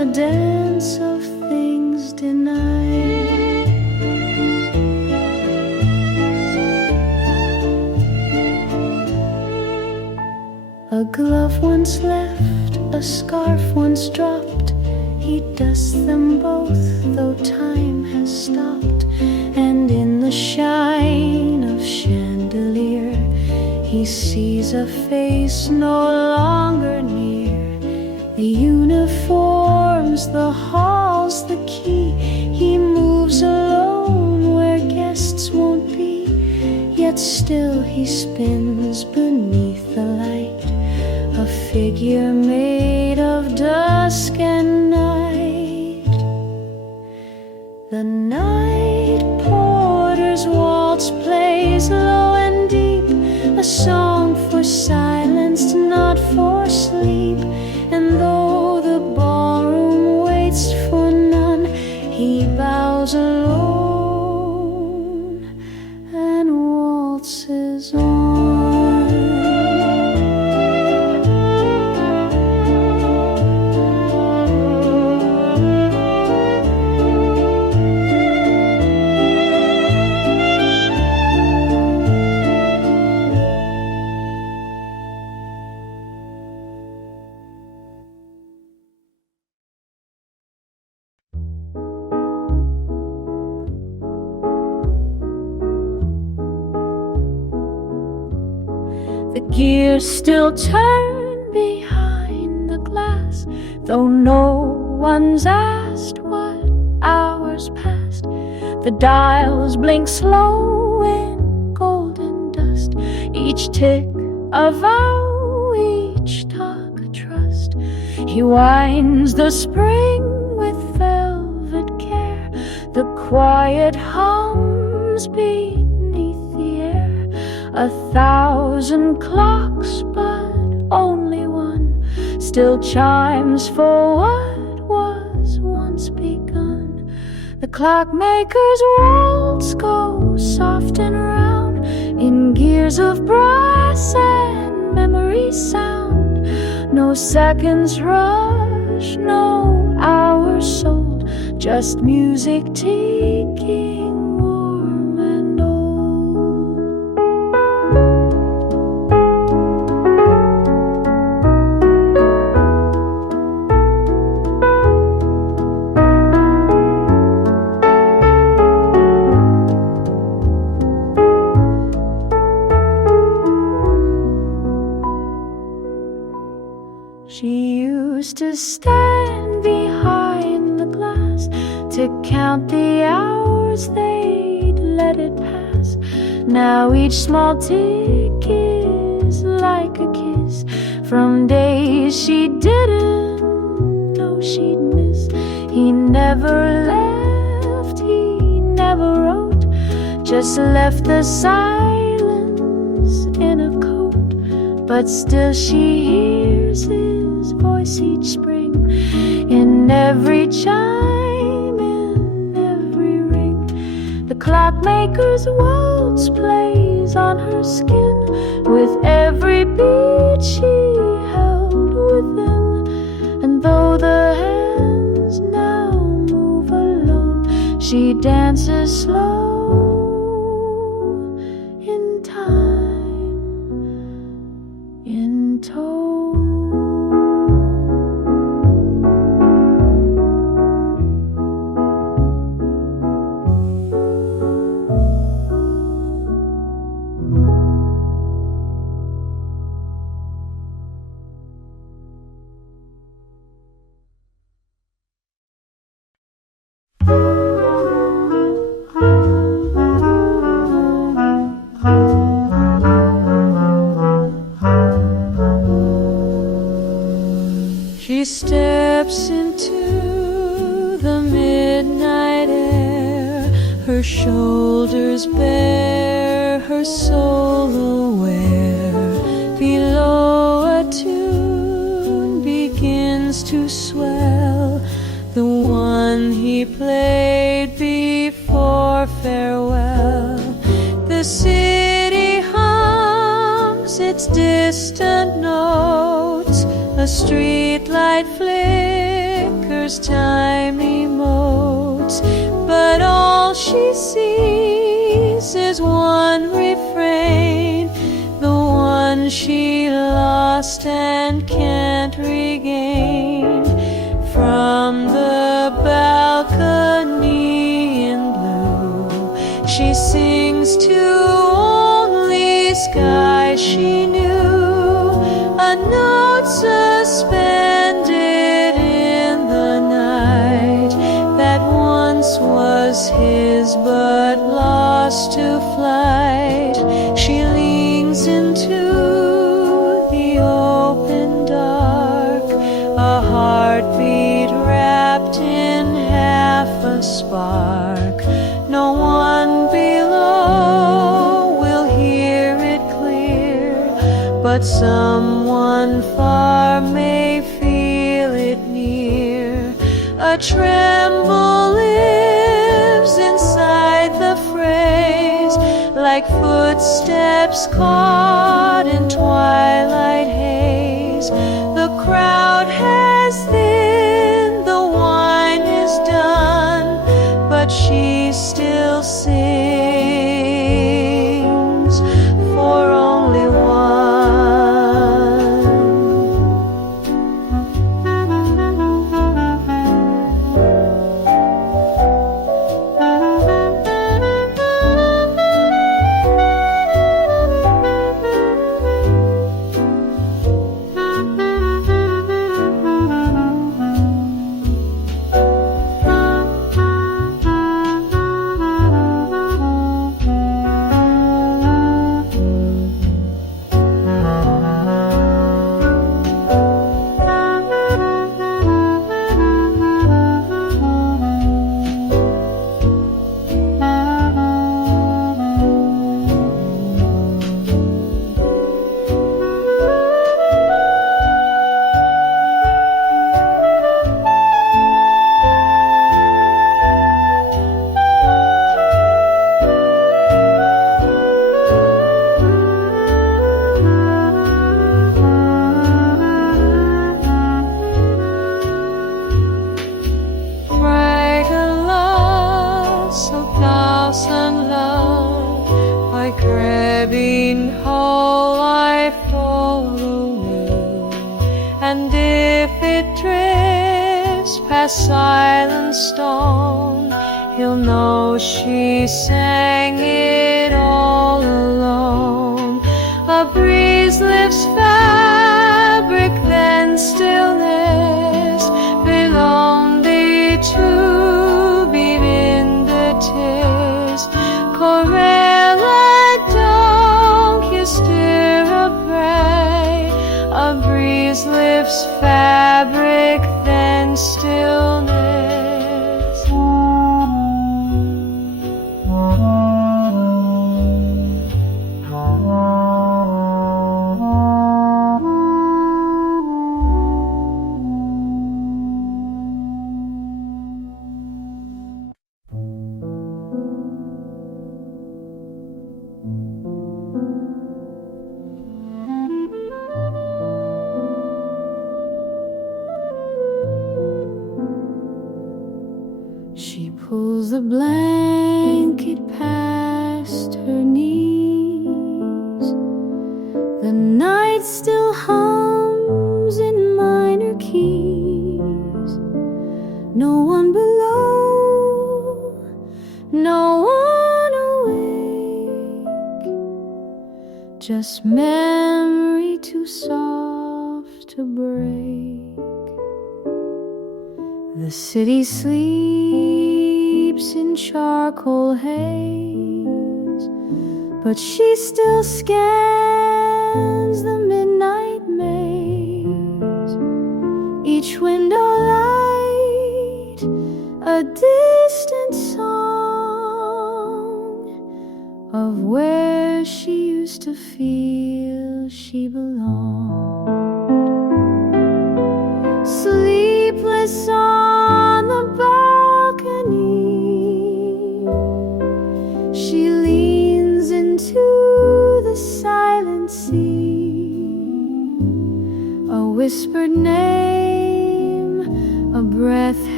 the dance of things denied. A glove once left, a scarf once dropped. He dusts them both, though time has stopped. And in the shine of chandelier, he sees a face no longer near. The uniforms, the halls, the key. He moves alone where guests won't be. Yet still he spins beneath the light, a figure made of dusk and night. The night porter's waltz plays low and deep, a song for silence, not for sleep. And though the ballroom waits for none, he bows alone and waltzes on. The gears still turn behind the glass, though no one's asked what hours passed. The dials blink slow in golden dust, each tick a vow, each talk a trust. He winds the spring with velvet care, the quiet hums beneath the air. 1,000 clocks, but only one still chimes for what was once begun. The clockmaker's waltz goes soft and round, in gears of brass and memory sound. No seconds rush, no hours sold, just music ticking warm and old. She used to stand behind the glass to count the hours, they'd let it pass. Now each small tick is like a kiss from days she didn't know she'd miss. He never left, he never wrote, just left the silence in a coat. But still she hears his voice each spring, in every chime, in every ring. The clockmaker's waltz plays on her skin, with every beat she held within. And though the hands now move alone, she dances slow in time, in tone. She steps into the midnight air, her shoulders bare, her soul aware. Below a tune begins to swell, the one he played before farewell. The city hums its distant notes, a street light flickers wonders time emotes, but all she sees is one refrain, the one she lost and can't regain. From the balcony in blue, she sings to only sky she knew, a note suspended in the night that once was his but lost to flight. She leans into the open dark, a heartbeat wrapped in half a spark. No one below will hear it clear, but someone far may feel it near. A tremble lives inside the phrase, like footsteps caught in twilight haze. The crowd has thinned, the wine is done, but she still sings for only one. Silent stone, he'll know she sang it all alone. A breeze lifts fabric, then stillness, belong they to beat in the tears. Corella, don't you stir a prey. A breeze lifts fabric, then stillness. She pulls the blanket past her knees. The night still hums in minor keys. No one below, no one awake. Just memory too soft to break. The city sleeps in charcoal haze, but she still scans the midnight maze. Each window light, a distant song of where she used to feel she belonged. Sleepless on the balcony, she leans into the silent sea. A whispered name, a breath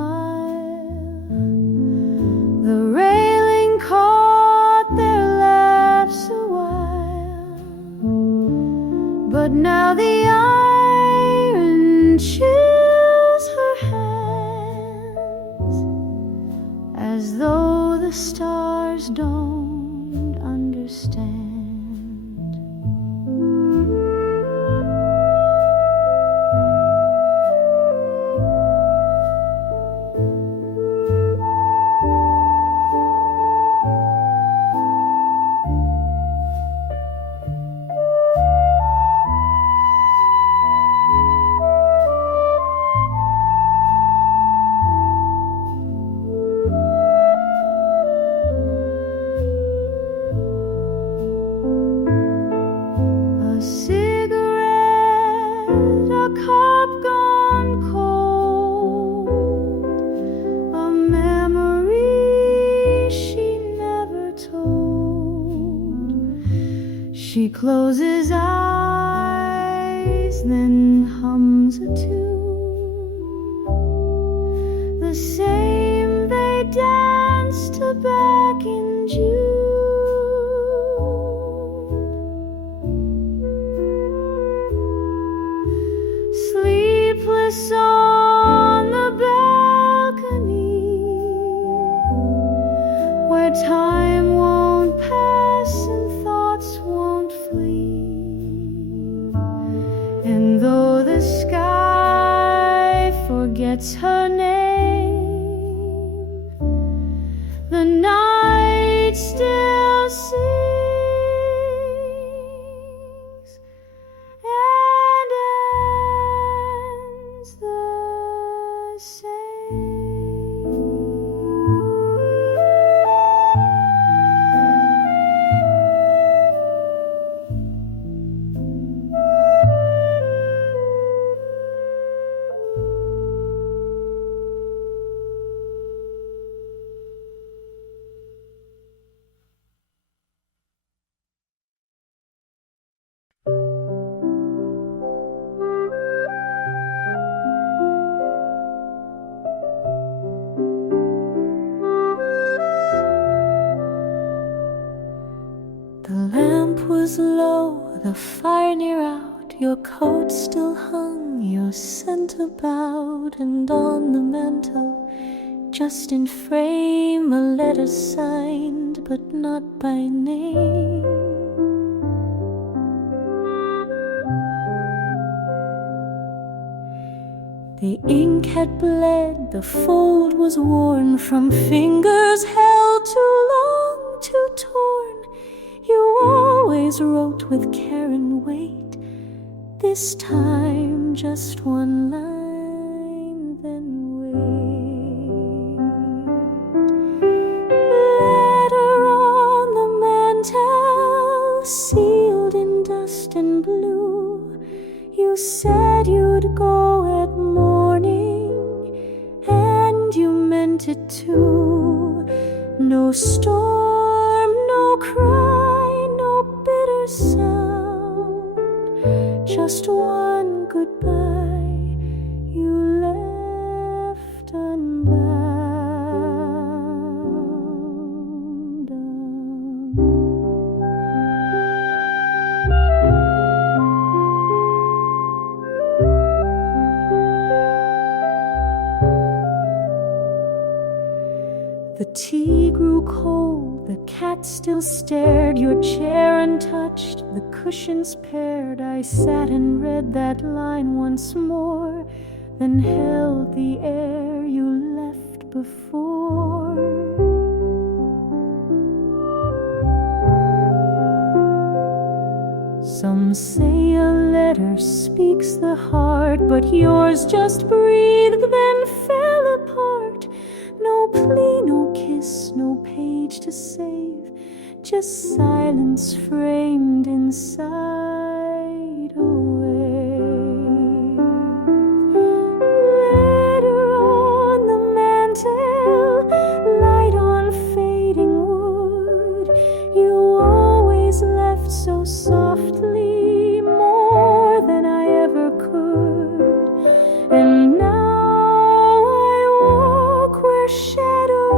smile. The railing caught their laughs a while, but now the iron chills her hands, as though the stars don't understand. She closes eyes, then hums a tune, the same they danced to back in June. Sleepless on the balcony, where time won't pass and thoughts won't flee. And though the sky forgets her name, the night still sings and ends the same. The lamp was low, the fire near out, your coat still hung, your scent about, and on the mantel, just in frame, a letter signed, but not by name. The ink had bled, the fold was worn from fingers held too long, too torn. You always wrote with care and weight, this time just one line, then wait. Letter on the mantel, sealed in dust and blue. You said you'd go at morning, and you meant it too. No storm, no cry, no bitter sound, just one goodbye you left unbound. The tea grew cold, the cat still stared, your chair untouched, the cushions paired. I sat and read that line once more, then held the air you left before. Some say a letter speaks the heart, but yours just breathed, then fell apart. No plea, no kiss, no page to save, just silence framed inside a wave. Letter on the mantel, light on fading wood. You always left so softly, more than I ever could. And now I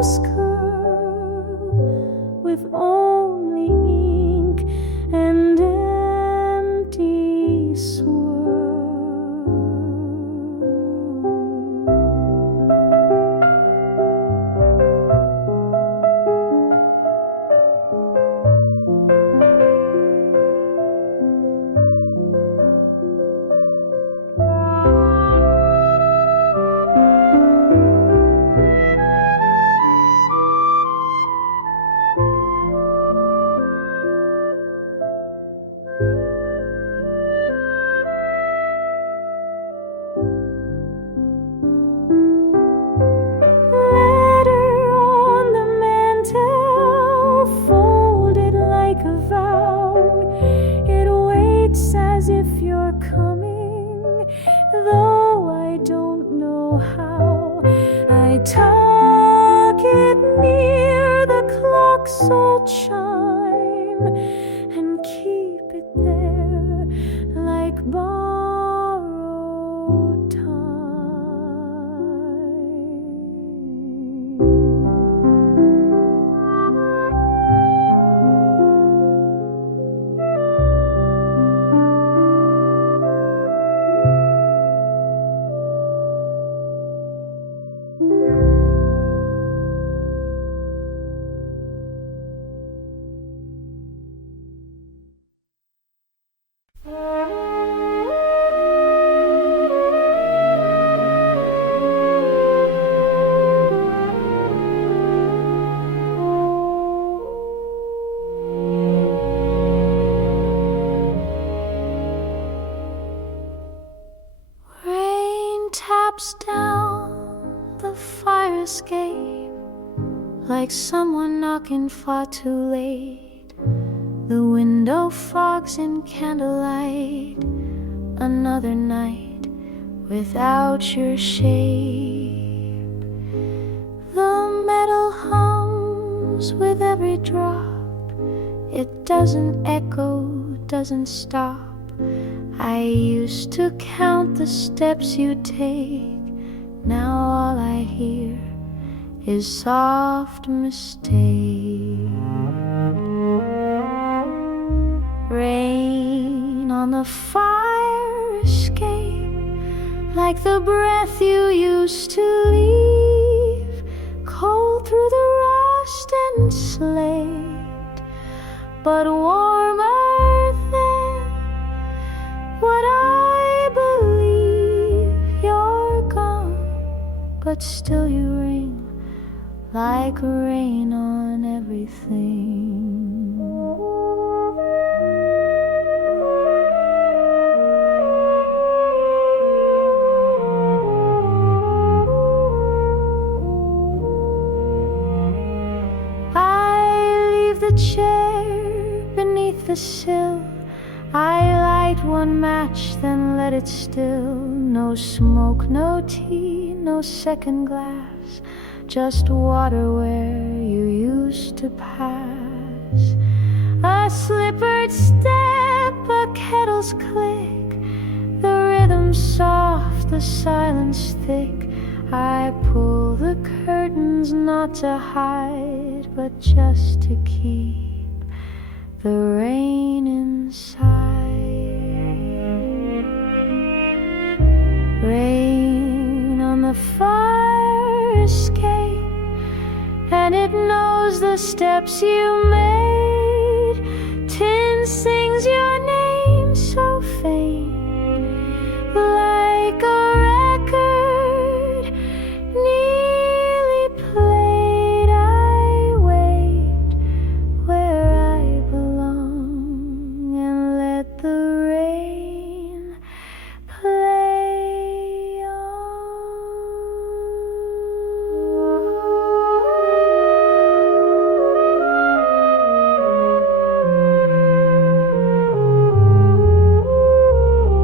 mouse curl with only ink and empty swirl. As if you're coming, though I don't know how. I tuck it near the clock's old chime and keep it there like borrowed time. Down the fire escape like someone knocking far too late. The window fogs in candlelight. Another night without your shape. The metal hums with every drop. It doesn't echo, doesn't stop. I used to count the steps you take. Now all I hear is soft mistake. Rain on the fire escape like the breath you used to leave, cold through the rust and slate, but warmer than what I believe. You're gone, but still you ring like rain on everything. I leave the chair beneath the sill. I light one match, then let it still. No smoke, no tea, no second glass, just water where you used to pass. A slippered step, a kettle's click, the rhythm soft, the silence thick. I pull the curtains not to hide, but just to keep the rain inside. Rain on the fire escape, and it knows the steps you made. Tin sings your name so faint, like a record nearly played. I wait where I belong and let the rain play on.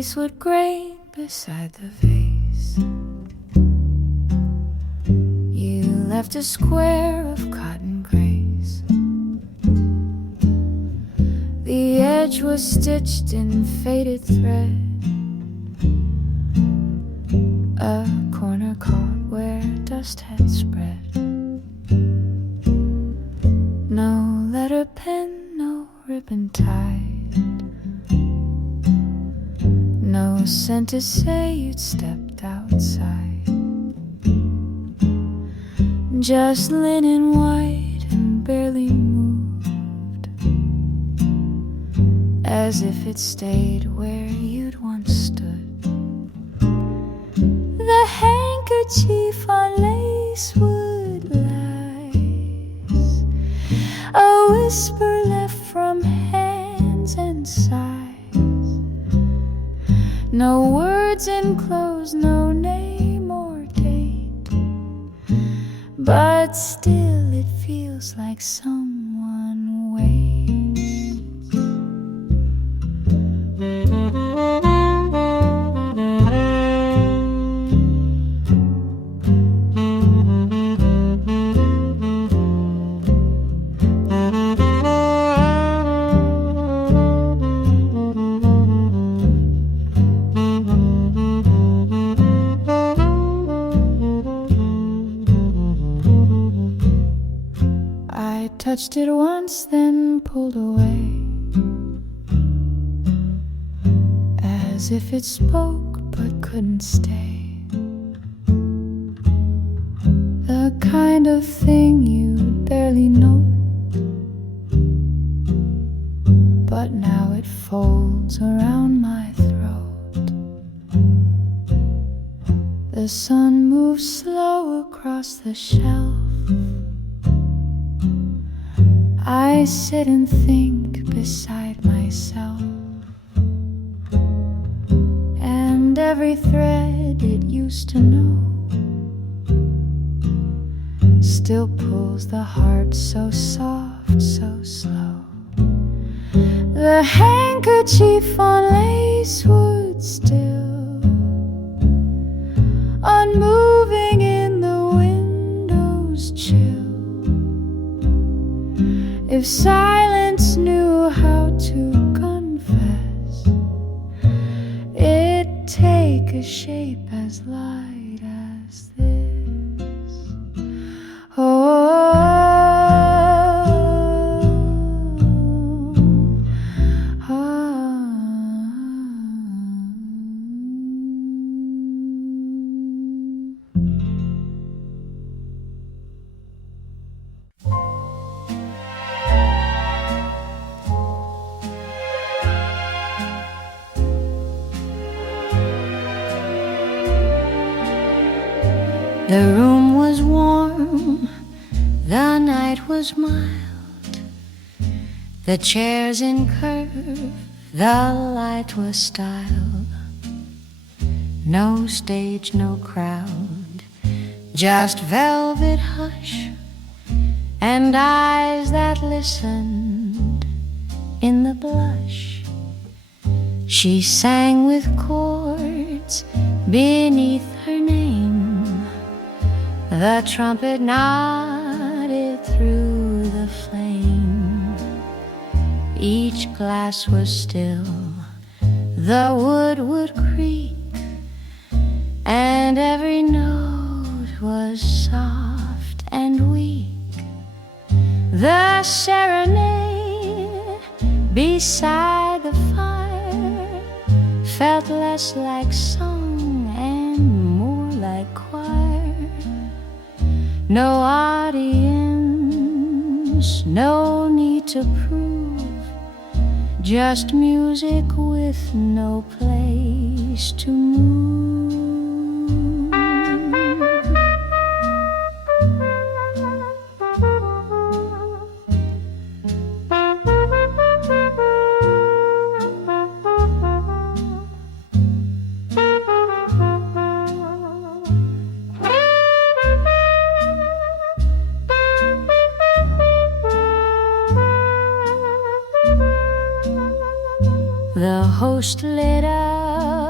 Lacewood grain beside the vase. You left a square of cotton grace. The edge was stitched in faded thread. A corner caught where dust had spread. No letter pen, no ribbon tied. No scent to say you'd stepped outside. Just linen white and barely moved, as if it stayed where you'd once stood. The handkerchief on Lacewood lies, a whisper left from hands and sighs. No words enclosed, no name or date, but still it feels like someone waits. Touched it once, then pulled away, as if it spoke but couldn't stay. The kind of thing you'd barely know, but now it folds around my throat. The sun moves slow across the shelf. I sit and think beside myself, and every thread it used to know still pulls the heart so soft, so slow. The handkerchief on Lacewood still, unmoving in the window's chill. If silence knew how to confess, it'd take a shape as light as this. Oh, the room was warm, the night was mild, the chairs in curve, the light was styled. No stage, no crowd, just velvet hush, and eyes that listened in the blush. She sang with chords beneath her name. The trumpet nodded through the flame. Each glass was still, the wood would creak, and every note was soft and weak. The serenade beside the fire felt less like song and more like choir. No audience, no need to prove, just music with no place to move. The host lit a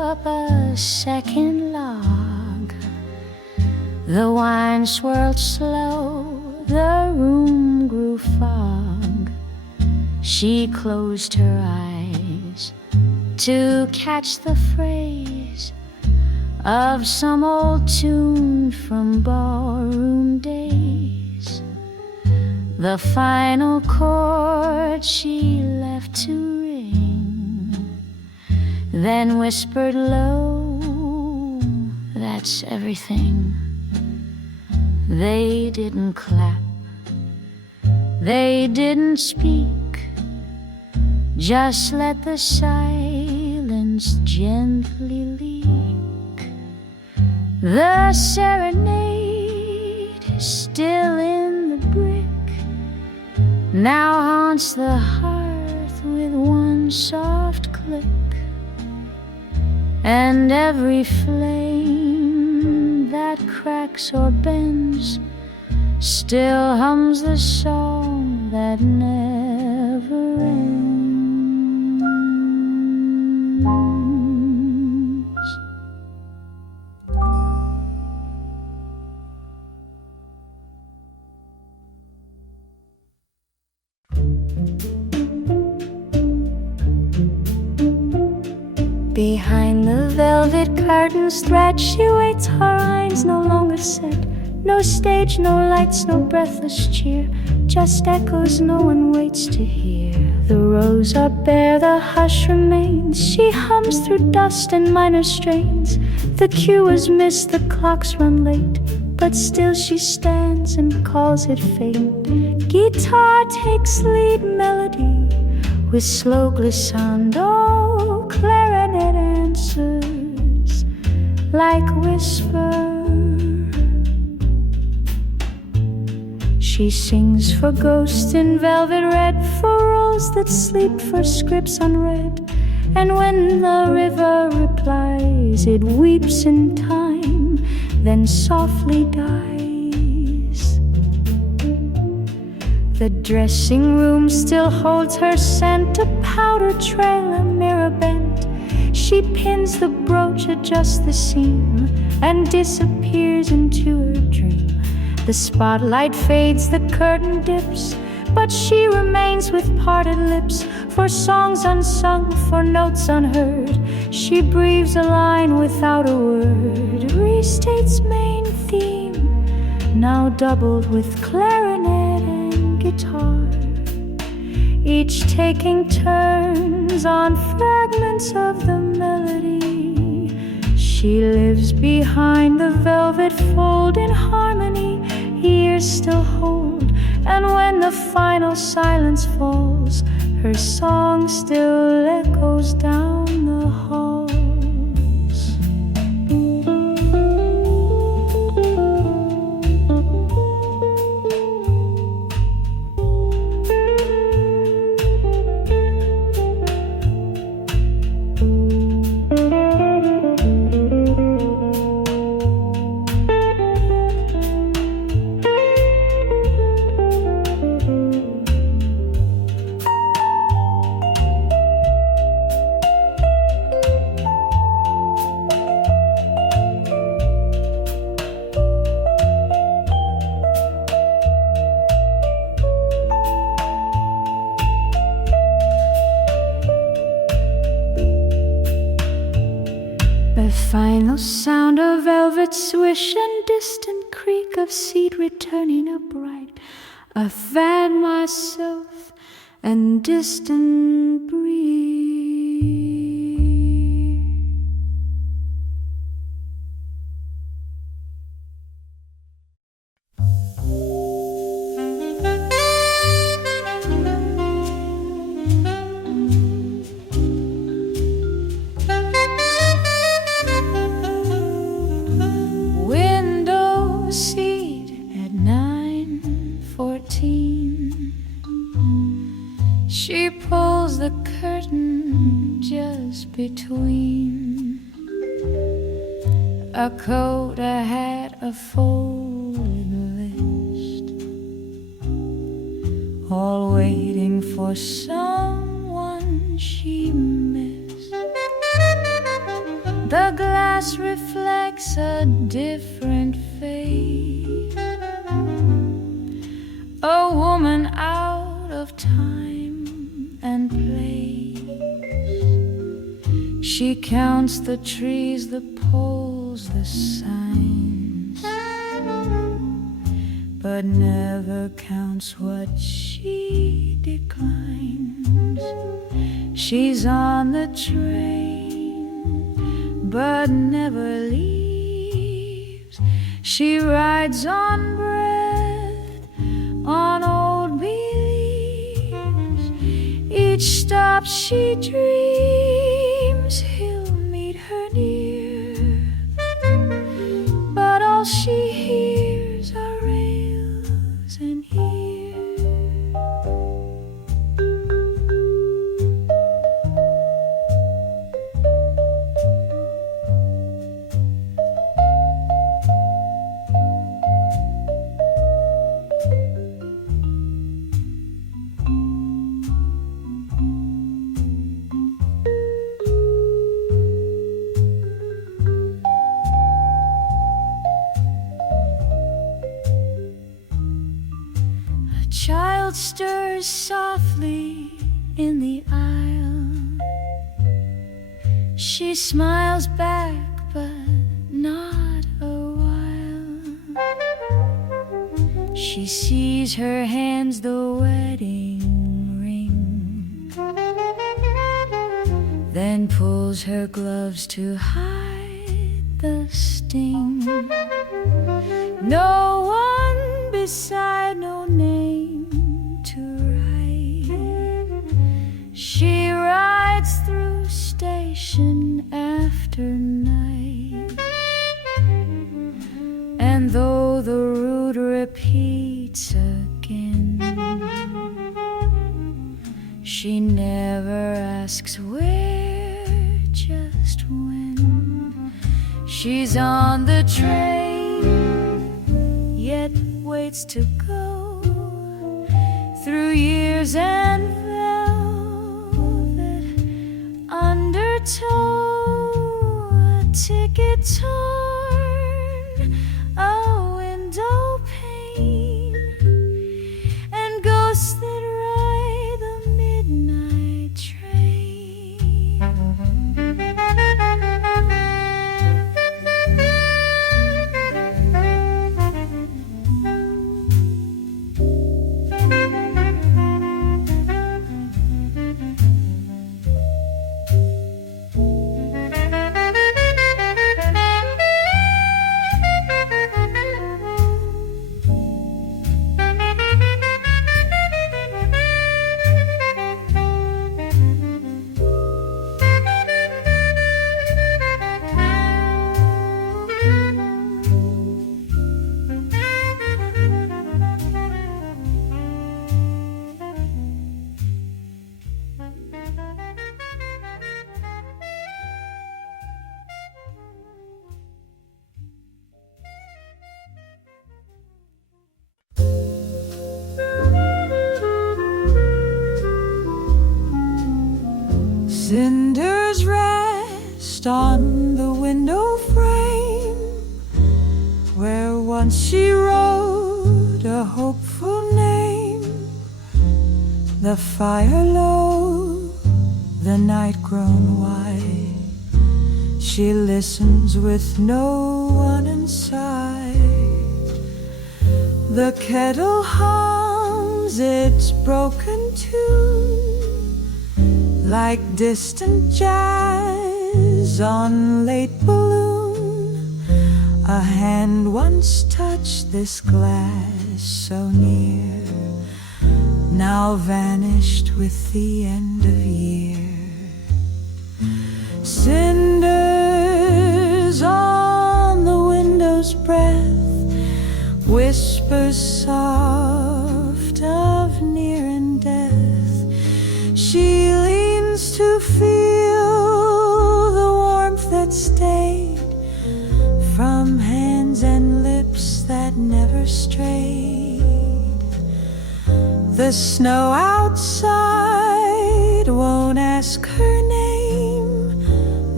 the second log. The wine swirled slow, the room grew fog. She closed her eyes to catch the phrase of some old tune from ballroom days. The final chord she left to ring, then whispered low, "That's everything." They didn't clap, they didn't speak, just let the silence gently leak. The serenade, still in the brick, now haunts the hearth with one soft click. And every flame that cracks or bends still hums the song that never ends. Behind the velvet curtains thread she waits, her eyes no longer set. No stage, no lights, no breathless cheer, just echoes no one waits to hear. The rows are bare, the hush remains. She hums through dust and minor strains. The cue is missed, the clocks run late, but still she stands and calls it fate. Guitar takes lead melody with slow glissando. Clarinet answers like whisper. She sings for ghosts in velvet red, for roles that sleep, for scripts unread. And when the river replies, it weeps in time, then softly dies. The dressing room still holds her scent, a powder trail, a mirror bent. She pins the brooch, adjusts the seam, and disappears into her dream. The spotlight fades, the curtain dips, but she remains with parted lips. For songs unsung, for notes unheard, she breathes a line without a word. Restates main theme, now doubled with clarinet and guitar, each taking turns on fragments of the melody. She lives behind the velvet fold in harmony, ears still hold, and when the final silence falls, her song still echoes down the halls. Final sound of velvet swish and distant creak of seat returning upright. I fan myself and distant breeze. She pulls the curtain just between a coat, a hat, a folded list, all waiting for someone she missed. The glass reflects a different face, a woman out of time and place. She counts the trees, the poles, the signs, but never counts what she declines. She's on the train, but never leaves. She rides on bread, on old beliefs. Each stop she dreams he'll meet her near, but all she hears are rails and ears. Child stirs softly in the aisle. She smiles back, but not a while. She sees her hands the wedding ring, then pulls her gloves to hide the sting. No one beside, no name to write. She rides through station after night, and though the route repeats again, she never asks where, just when. She's on the train, yet waits to go through years and velvet undertow. A ticket torn, a window pane, and ghosts that ride the midnight train. Cinders rest on the window frame, where once she wrote a hopeful name. The fire low, the night grown white. She listens with no one in sight. The kettle hums its broken tune, like distant jazz on late balloon. A hand once touched this glass so near, now vanished with the end of year. Cinders on the window's breath, whispers soft of near and death. She leans to feel the warmth that stayed from hands and lips that never strayed. The snow outside won't ask her name,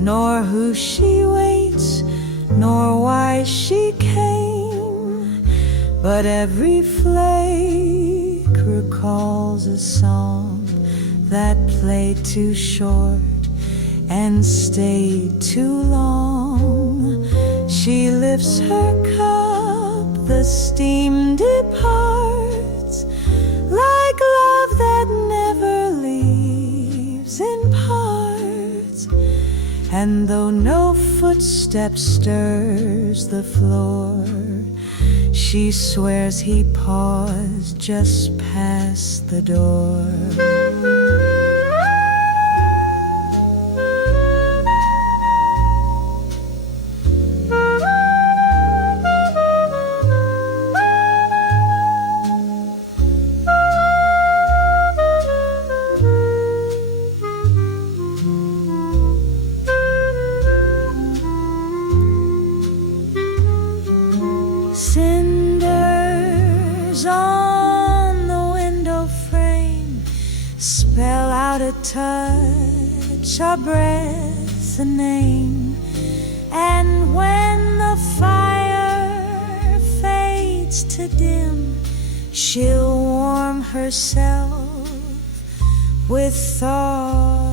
nor who she waits, nor why she came, but every flake recalls a song that played too short and stayed too long. She lifts her cup, the steam departs, like love that never leaves in parts. And though no footstep stirs the floor, she swears he paused just past the door. Cinders on the window frame spell out a touch, a breath, a name. And when the fire fades to dim, she'll warm herself with thought